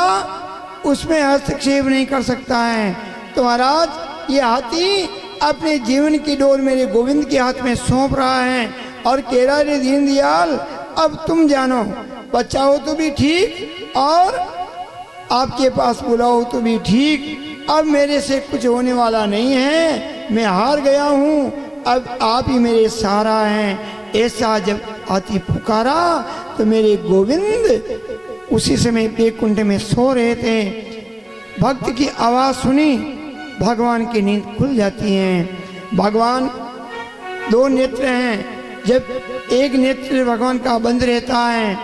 उसमें हस्तक्षेप नहीं कर सकता है। तो महाराज ये हाथी अपने जीवन की डोर मेरे गोविंद के हाथ में सौंप रहा है और कह रहा है दीन दयाल अब तुम जानो, बचाओ तो भी ठीक और आपके पास बुलाओ तो भी ठीक, अब मेरे से कुछ होने वाला नहीं है, मैं हार गया हूँ, अब आप ही मेरे सहारा हैं। ऐसा जब हाथी पुकारा तो मेरे गोविंद उसी समय बैकुंठ में सो रहे थे। भक्त की आवाज़ सुनी, भगवान की नींद खुल जाती है। भगवान दो नेत्र हैं, जब एक नेत्र भगवान का बंद रहता है,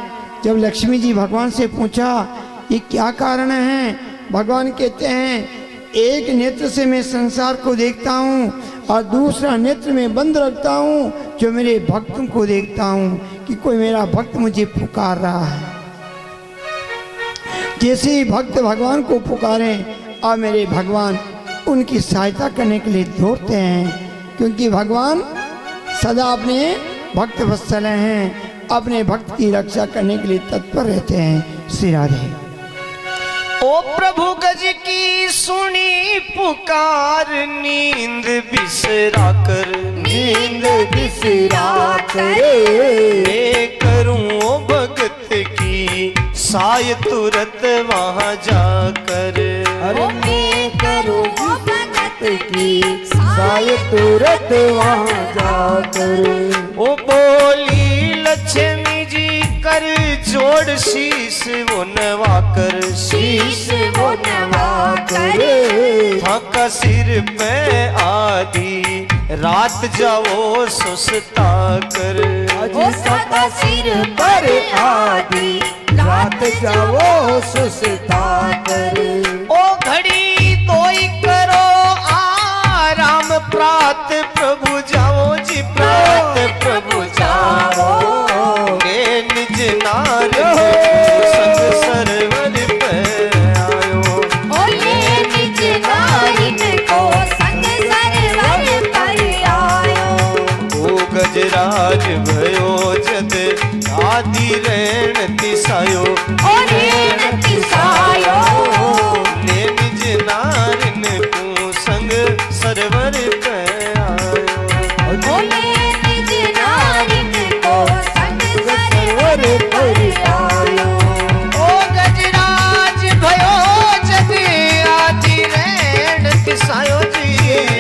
जब लक्ष्मी जी भगवान से पूछा ये क्या कारण है, भगवान कहते हैं एक नेत्र से मैं संसार को देखता हूँ और दूसरा नेत्र में बंद रखता हूँ जो मेरे भक्तों को देखता हूँ कि कोई मेरा भक्त मुझे पुकार रहा है। जैसे ही भक्त भगवान को पुकारे और मेरे भगवान उनकी सहायता करने के लिए दौड़ते हैं, क्योंकि भगवान सदा अपने भक्त वत्सल हैं, अपने भक्त की रक्षा करने के लिए तत्पर रहते हैं। श्री राधे। ओ प्रभु गज की सुनी पुकार, नींद बिसरा कर, नींद बिसरा करे, मैं करूं ओ भगत की साय तुरत वहां जाकर। ओ मैं करूं भगत की साय तुरत वहाँ जाकर। ओ बोली लक्ष्मी जी कर जोड़ शीश वो नवा कर, शीश वो नवा करे, थाका सिर पे आदि रात जाओ सुस्ता कर। ओ सदा सिर पर आदि रात जाओ सुस्ता कर। ओ घड़ी तोई करो आराम प्रात प्रभु जाओ जी प्रात प्रभु जाओ। के निज नार संग सरवर पे आयो। ओ ये निज नारिन को संग सरवर पर आयो। ओ गजराज भयो जद आदि रेण तिसायो। ओ रेण तिसायो। ने निज नारिन को संग सरवर पे आयो। ओ ये निज नारिन को संग सरवर पर आयो। ओ गजराज भयो जद आदि रेण तिसायो जी।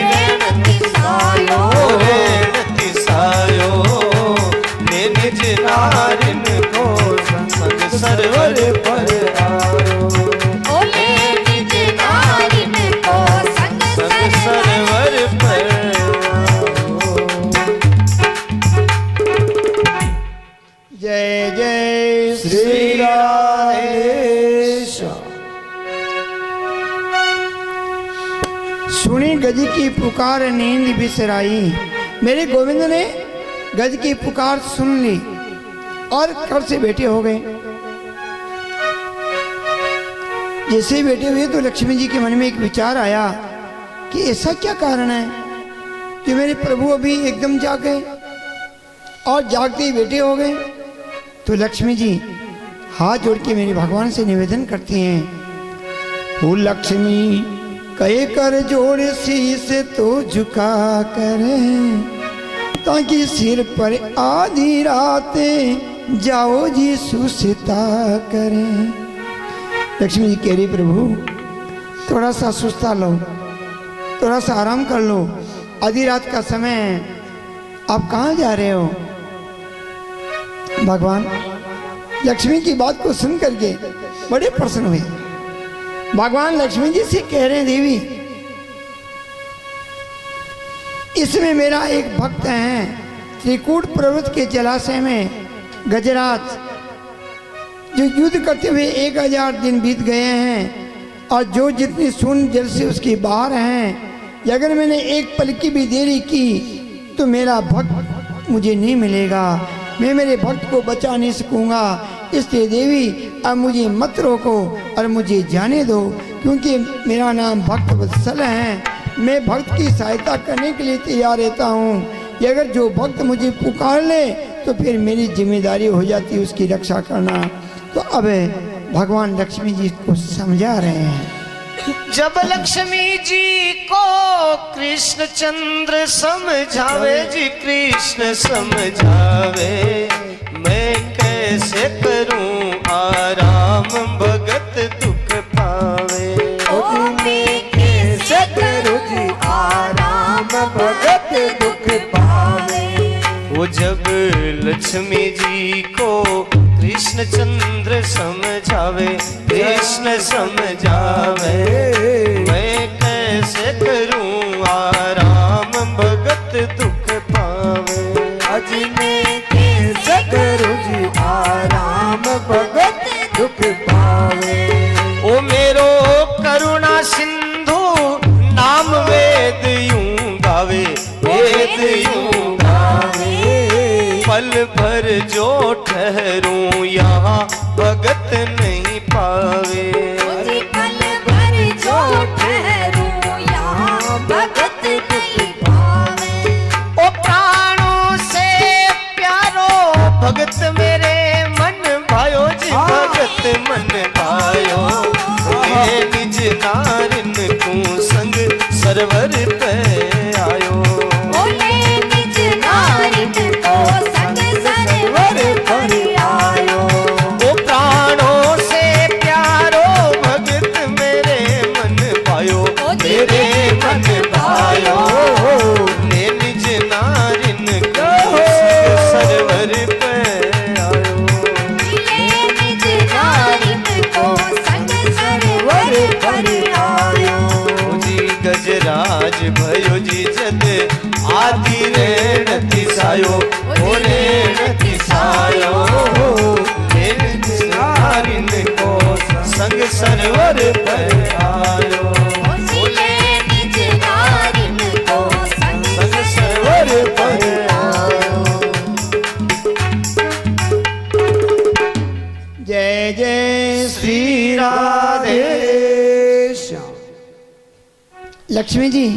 रेण तिसायो। ओ रेण तिसायो ने निज नारिन को संग सरवर पर आयो। ओ ये निज नारिन को संग संग सरवर सरवर पर जय जय श्री राधेश। सुनी गज की पुकार नींद बिसराई। मेरे गोविंद ने गज की पुकार सुन ली और कब से बैठे हो गए। जैसे ही बैठे हुए तो लक्ष्मी जी के मन में एक विचार आया कि ऐसा क्या कारण है कि मेरे प्रभु अभी एकदम जाग गए और जागते ही बैठे हो गए। तो लक्ष्मी जी हाथ जोड़ के मेरे भगवान से निवेदन करती हैं, ओ लक्ष्मी कहे कर जोड़ शीस तो झुका कर, ताकि सिर पर आधी रातें जाओ जी सुस्ता करें। लक्ष्मी जी कह रही प्रभु थोड़ा सा सुस्ता लो, थोड़ा सा आराम कर लो, आधी रात का समय है, आप कहाँ जा रहे हो। भगवान लक्ष्मी की बात को सुन करके बड़े प्रसन्न हुए। भगवान लक्ष्मी जी से कह रहे हैं, देवी इसमें मेरा एक भक्त है, त्रिकूट पर्वत के जलाशय में गजराज जो युद्ध करते हुए 1000 दिन बीत गए हैं और जो जितनी सुन जल से उसके बाहर हैं, अगर मैंने एक पल की भी देरी की तो मेरा भक्त मुझे नहीं मिलेगा, मैं मेरे भक्त को बचा नहीं सकूंगा। इसलिए देवी अब मुझे मत रोको और मुझे जाने दो, क्योंकि मेरा नाम भक्त वत्सल है, मैं भक्त की सहायता करने के लिए तैयार रहता हूँ। कि अगर जो भक्त मुझे पुकार ले तो फिर मेरी जिम्मेदारी हो जाती है उसकी रक्षा करना। तो अब भगवान लक्ष्मी जी को समझा रहे हैं। जब लक्ष्मी जी को कृष्ण चंद्र समझावे जी, कृष्ण समझावे मैं कैसे करूं आराम भगत दुख पावे। ओ मैं कैसे करूं जी आराम भगत दुख पावे। वो जब लक्ष्मी जी को कृष्ण चंद्र समझावे, कृष्ण समझावे मैं कैसे करूं आराम भगत दुख पावे। आज मैं कैसे करूं जी आराम भगत दुख पावे। ओ मेरो करुणा सिंधु नाम वेद यूं गावे, वेद यूं गावे। पल भर जो ठहरूं यहाँ भगत नहीं पावे। मुझे पल भर जो ठहरूं यहाँ भगत नहीं पावे। ओ प्राणों से प्यारो भगत मेरे मन भायो जी, भगत मन भायो। ये निज नारिन को संग सरवर पे आयो। ओ ये निज नारिन को संग सरवर पर आयो। ओ प्राणों से प्यारो भगत मेरे मन भायो, मेरे मन भायो। ने निज नारिन को संग सरवर पे आयो। ये निज नारिन को संग सरवर पर आयो। जी गजराज राधे। श्याम। लक्ष्मी जी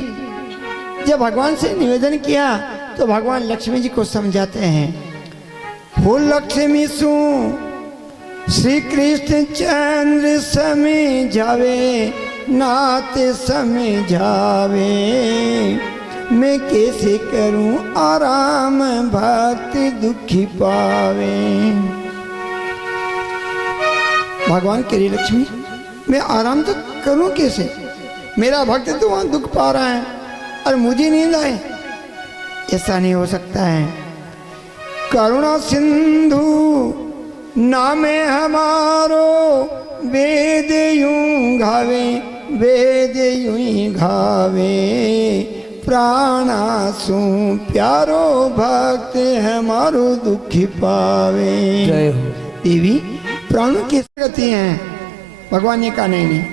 जब भगवान से निवेदन किया तो भगवान लक्ष्मी जी को समझाते हैं। हो लक्ष्मी सु श्री कृष्ण चंद्र समझावे नाथ समझावे, मैं कैसे करूं आराम भक्त दुखी पावे। भगवान कह रही लक्ष्मी मैं आराम तो करूं कैसे, मेरा भक्त तो वहां दुख पा रहा है और मुझे नींद आए, ऐसा नहीं हो सकता है। करुणा सिंधु नाम है हमारो, वेद यूं घावे वेद यूं ही घावे, प्राणासु प्यारो भक्त हमारो दुखी पावे। जय हो। देवी प्राणों की गति हैं। भगवान ने कहा नहीं नहीं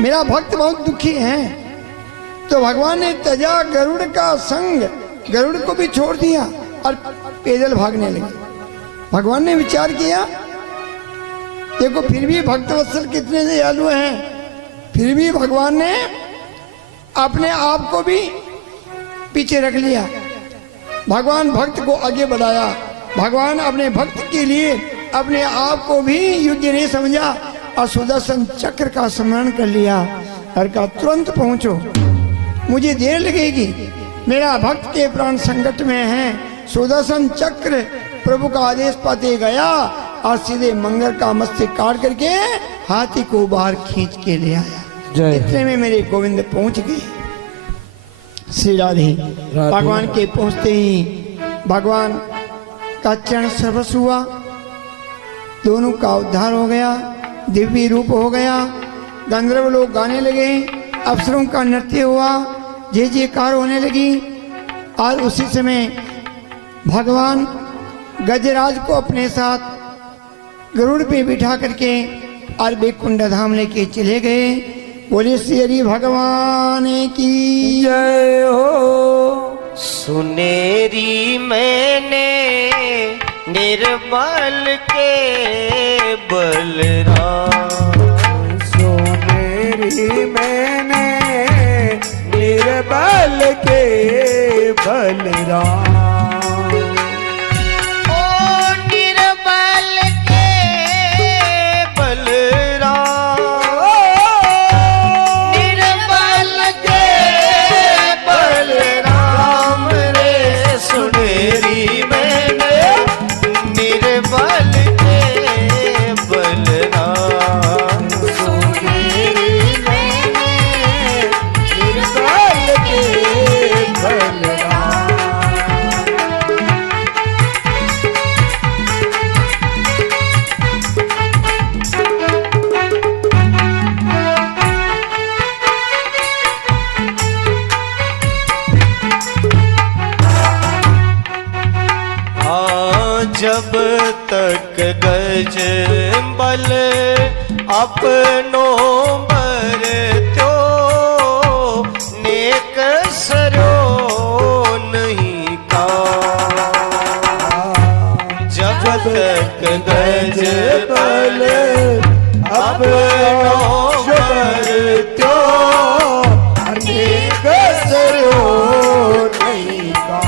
मेरा भक्त बहुत दुखी है। तो भगवान ने तजा गरुड़ का संग, गरुड़ को भी छोड़ दिया और पैदल भागने लगे। भगवान ने विचार किया देखो फिर भी भक्तवत्सल कितने दयालु हैं, फिर भी भगवान ने अपने आप को भी पीछे रख लिया। भगवान भक्त को आगे बढ़ाया। भगवान अपने भक्त के लिए अपने आप को भी योग्य नहीं समझा और सुदर्शन चक्र का स्मरण कर लिया और कहा तुरंत पहुंचो, मुझे देर लगेगी, मेरा भक्त के प्राण संकट में हैं। सुदर्शन चक्र प्रभु का आदेश पाते गया और सीधे मंगल का मस्तक काट करके हाथी को बाहर खींच के ले आया। इतने में मेरे गोविंद पहुंच गए। श्री राधे भगवान के पहुंचते ही भगवान का चरण सर्वस्व हुआ, दोनों का उद्धार हो गया, दिव्य रूप हो गया। गंधर्व लोग गाने लगे, अप्सरों का नृत्य हुआ, जय जयकार होने लगी। और उसी समय भगवान गजराज को अपने साथ गरुड़ पे बिठा करके और बैकुंठ धाम लेके चले गए। बोले श्री हरि भगवान की जय हो। सुनेरी मैंने निर्बल के बलराम, सुनेरी मैंने निर्बल के बलराम, जब तक गज बल अपनों बर त्यो, नेक सरो नहीं का। जब तक गज बल अपनों बर त्यो, नेक सरो नहीं का।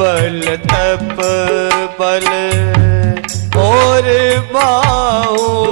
बल तप बल और बाहु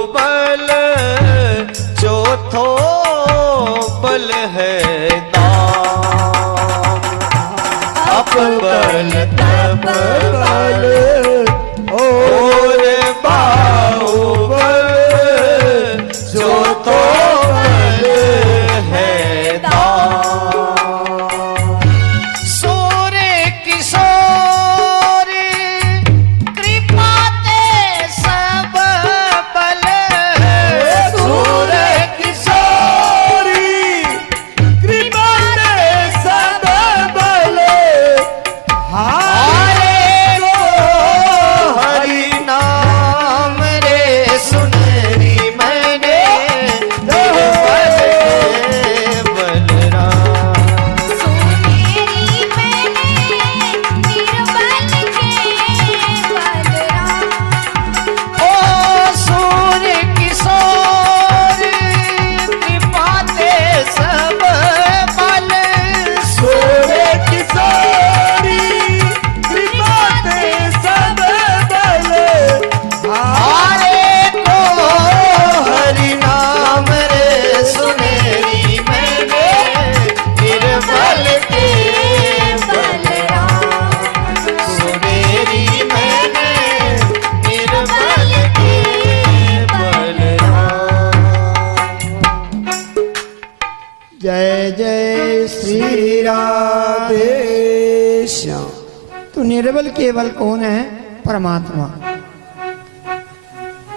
केवल कौन है? परमात्मा।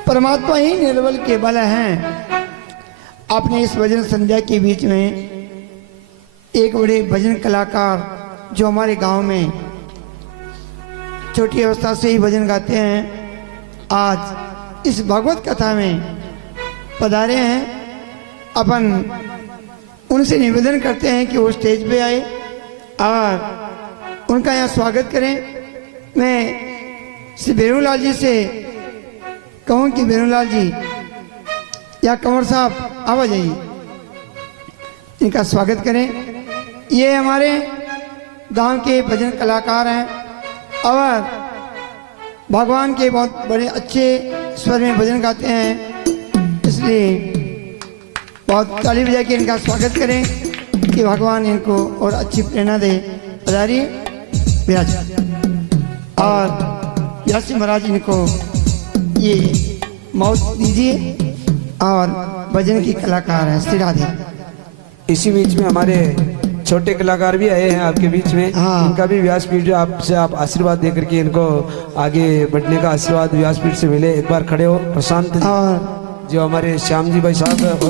परमात्मा ही निर्बल केवल हैं। आपने इस भजन संध्या के बीच में एक बड़े भजन कलाकार जो हमारे गांव में छोटी अवस्था से ही भजन गाते हैं, आज इस भागवत कथा में पधारे हैं। अपन उनसे निवेदन करते हैं कि वो स्टेज पे आए और उनका यहाँ स्वागत करें। मैं श्री बेरूलाल जी से कहूँ कि बेरूलाल जी या कंवर साहब आ जाइए, इनका स्वागत करें। ये हमारे गांव के भजन कलाकार हैं और भगवान के बहुत बड़े अच्छे स्वर में भजन गाते हैं, इसलिए बहुत ताली बजा के इनका स्वागत करें कि भगवान इनको और अच्छी प्रेरणा दे। पधारिए विराज और व्यासी महाराज इनको ये मौत दीजिए और भजन की कलाकार हैं श्री राधे। इसी बीच में हमारे छोटे कलाकार भी आए हैं आपके बीच में। हाँ। इनका भी व्यासपीठ जो आपसे आप आशीर्वाद दे करके इनको आगे बढ़ने का आशीर्वाद व्यासपीठ से मिले। एक बार खड़े हो। प्रशांत जी और जो हमारे श्याम जी भाई साहब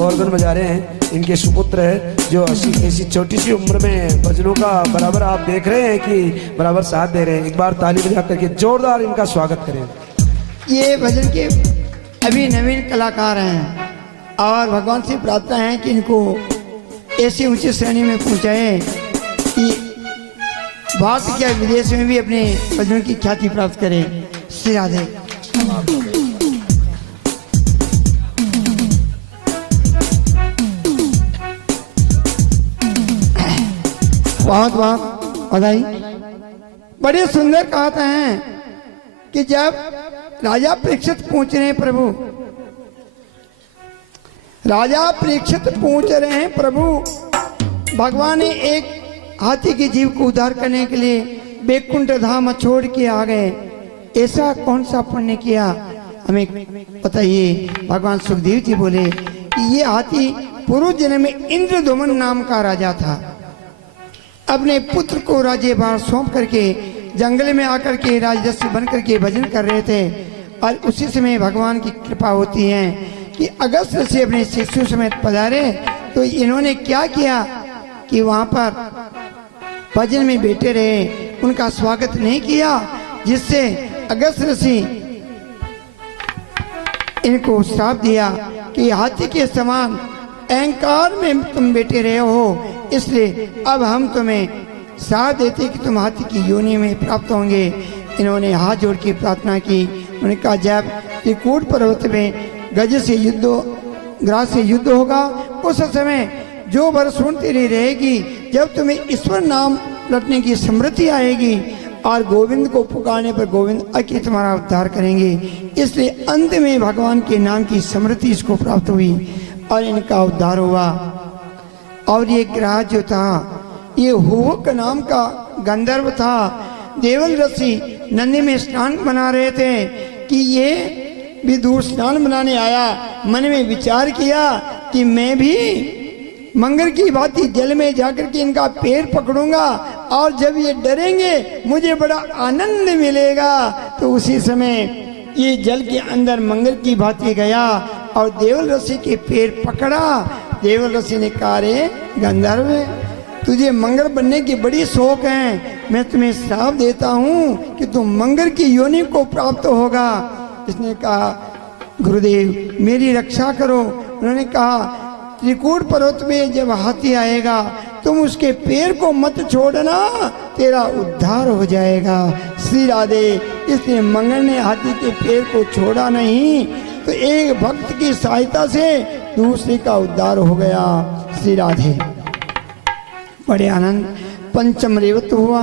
ऑर्गन बजा रहे हैं, इनके सुपुत्र है जो ऐसी छोटी सी उम्र में भजनों का बराबर आप देख रहे हैं कि बराबर साथ दे रहे हैं। एक बार ताली बजा करके जोरदार इनका स्वागत करें। ये भजन के अभी नवीन कलाकार हैं और भगवान से प्रार्थना है कि इनको ऐसी ऊंची श्रेणी में पहुंचाए कि भारत क्या विदेश में भी अपने भजनों की ख्याति प्राप्त करें। श्री राधे। बहुत बहुत बधाई। बड़े सुंदर कहते हैं कि जब राजा परीक्षित पूछ रहे हैं प्रभु, राजा परीक्षित पूछ रहे हैं प्रभु, भगवान ने एक हाथी के जीव को उद्धार करने के लिए बैकुंठ धाम छोड़ के आ गए, ऐसा कौन सा पुण्य किया हमें बताइए। भगवान सुखदेव जी बोले कि ये हाथी पूर्व जन्म में इंद्रदुमन नाम का राजा था। अपने पुत्र को राज्यभार सौंप करके जंगल में आकर के राजदस्य बन करके भजन कर रहे थे और उसी समय भगवान की कृपा होती है कि अगस्त से अपने शिष्यों समेत पधारे। तो इन्होंने क्या किया कि वहां पर भजन में बैठे रहे, उनका स्वागत नहीं किया, जिससे अगस्त ऋषि इनको श्राप दिया कि हाथी के समान अहंकार में तुम बैठे रहे हो, इसलिए अब हम तुम्हें श्राप देते कि तुम हाथी की योनि में प्राप्त होंगे। इन्होंने हाथ जोड़ के प्रार्थना की। उन्होंने कहा जब त्रिकूट पर्वत में गज से युद्ध, ग्रास से युद्ध होगा, उस समय जो वर सुनती रहेगी, जब तुम्हें ईश्वर नाम रटने की स्मृति आएगी और गोविंद को पुकारने पर गोविंद आके तुम्हारा उद्धार करेंगे। इसलिए अंत में भगवान के नाम की स्मृति इसको प्राप्त हुई और इनका उद्धार हुआ। और ये ग्रह जो था ये हुवक नाम का गंधर्व था। देवल ऋषि नंदी में स्नान बना रहे थे कि ये भी दूर स्नान बनाने आया। मन में विचार किया कि मैं भी मंगर की भांति जल में जाकर के इनका पैर पकड़ूंगा और जब ये डरेंगे मुझे बड़ा आनंद मिलेगा। तो उसी समय ये जल के अंदर मंगर की भांति गया और देवल ऋषि के पैर पकड़ा। देवल ऋषि ने कहा रे गंधर्व, तुझे मंगर बनने की बड़ी शौक है, मैं तुम्हें श्राप देता हूँ कि तुम मंगर की योनि को प्राप्त होगा। इसने कहा गुरुदेव मेरी रक्षा करो। उन्होंने कहा त्रिकूट पर्वत में जब हाथी आएगा तुम उसके पैर को मत छोड़ना, तेरा उद्धार हो जाएगा। श्री राधे। इसलिए मंगर ने हाथी के पैर को छोड़ा नहीं, तो एक भक्त की सहायता से दूसरे का उद्धार हो गया। श्री राधे। बड़े आनंद। पंचम रेवत हुआ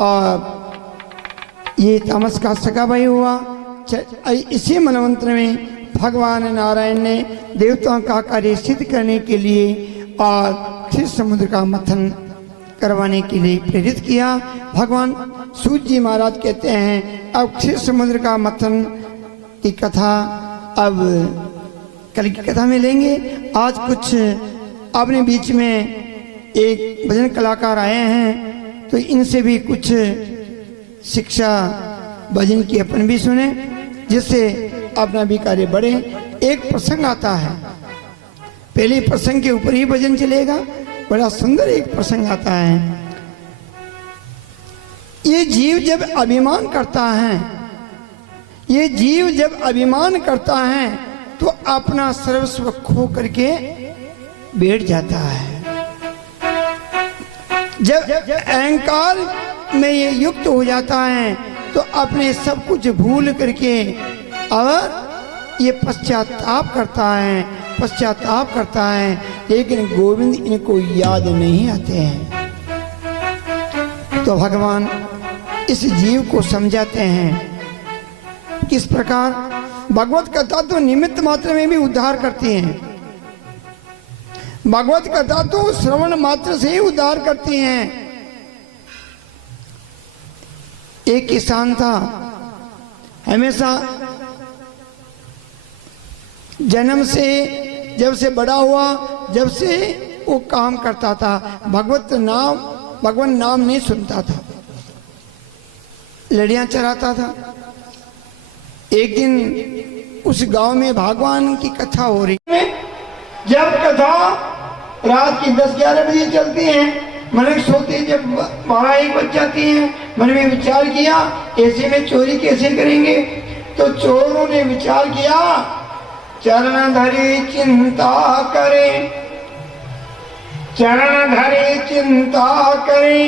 और ये तामस का सका भाई हुआ। इसी मनवंत्र में भगवान नारायण ने देवताओं का कार्य सिद्ध करने के लिए और क्षीर समुद्र का मंथन करवाने के लिए प्रेरित किया। भगवान सूत जी महाराज कहते हैं अब क्षीर समुद्र का मंथन की कथा अब कल की कथा में लेंगे। आज कुछ अपने बीच में एक भजन कलाकार आए हैं, तो इनसे भी कुछ शिक्षा भजन की अपन भी सुने, जिससे अपना भी कार्य बढ़े। एक प्रसंग आता है, पहले प्रसंग के ऊपर ही भजन चलेगा। बड़ा सुंदर एक प्रसंग आता है। ये जीव जब अभिमान करता है, ये जीव जब अभिमान करता है तो अपना सर्वस्व खो करके बैठ जाता है। जब अहंकार में ये युक्त हो जाता है तो अपने सब कुछ भूल करके और ये पश्चाताप करता है, लेकिन गोविंद इनको याद नहीं आते हैं। तो भगवान इस जीव को समझाते हैं किस प्रकार। भगवत कथा तो निमित्त मात्र में भी उद्धार करती है, भगवत कथा तो श्रवण मात्र से ही उद्धार करती हैं। एक किसान था, हमेशा जन्म से जब से बड़ा हुआ, जब से वो काम करता था, भगवान नाम नहीं सुनता था, लड़ियां चराता था। एक दिन उस गांव में भगवान की कथा हो रही है। जब कथा रात की 10-11 बजे चलती है, मन सोते जब 12-1 बज जाती है, मन में विचार किया ऐसे में चोरी कैसे करेंगे। तो चोरों ने विचार किया, चरण धरी चिंता करें, चरण धरी चिंता करें।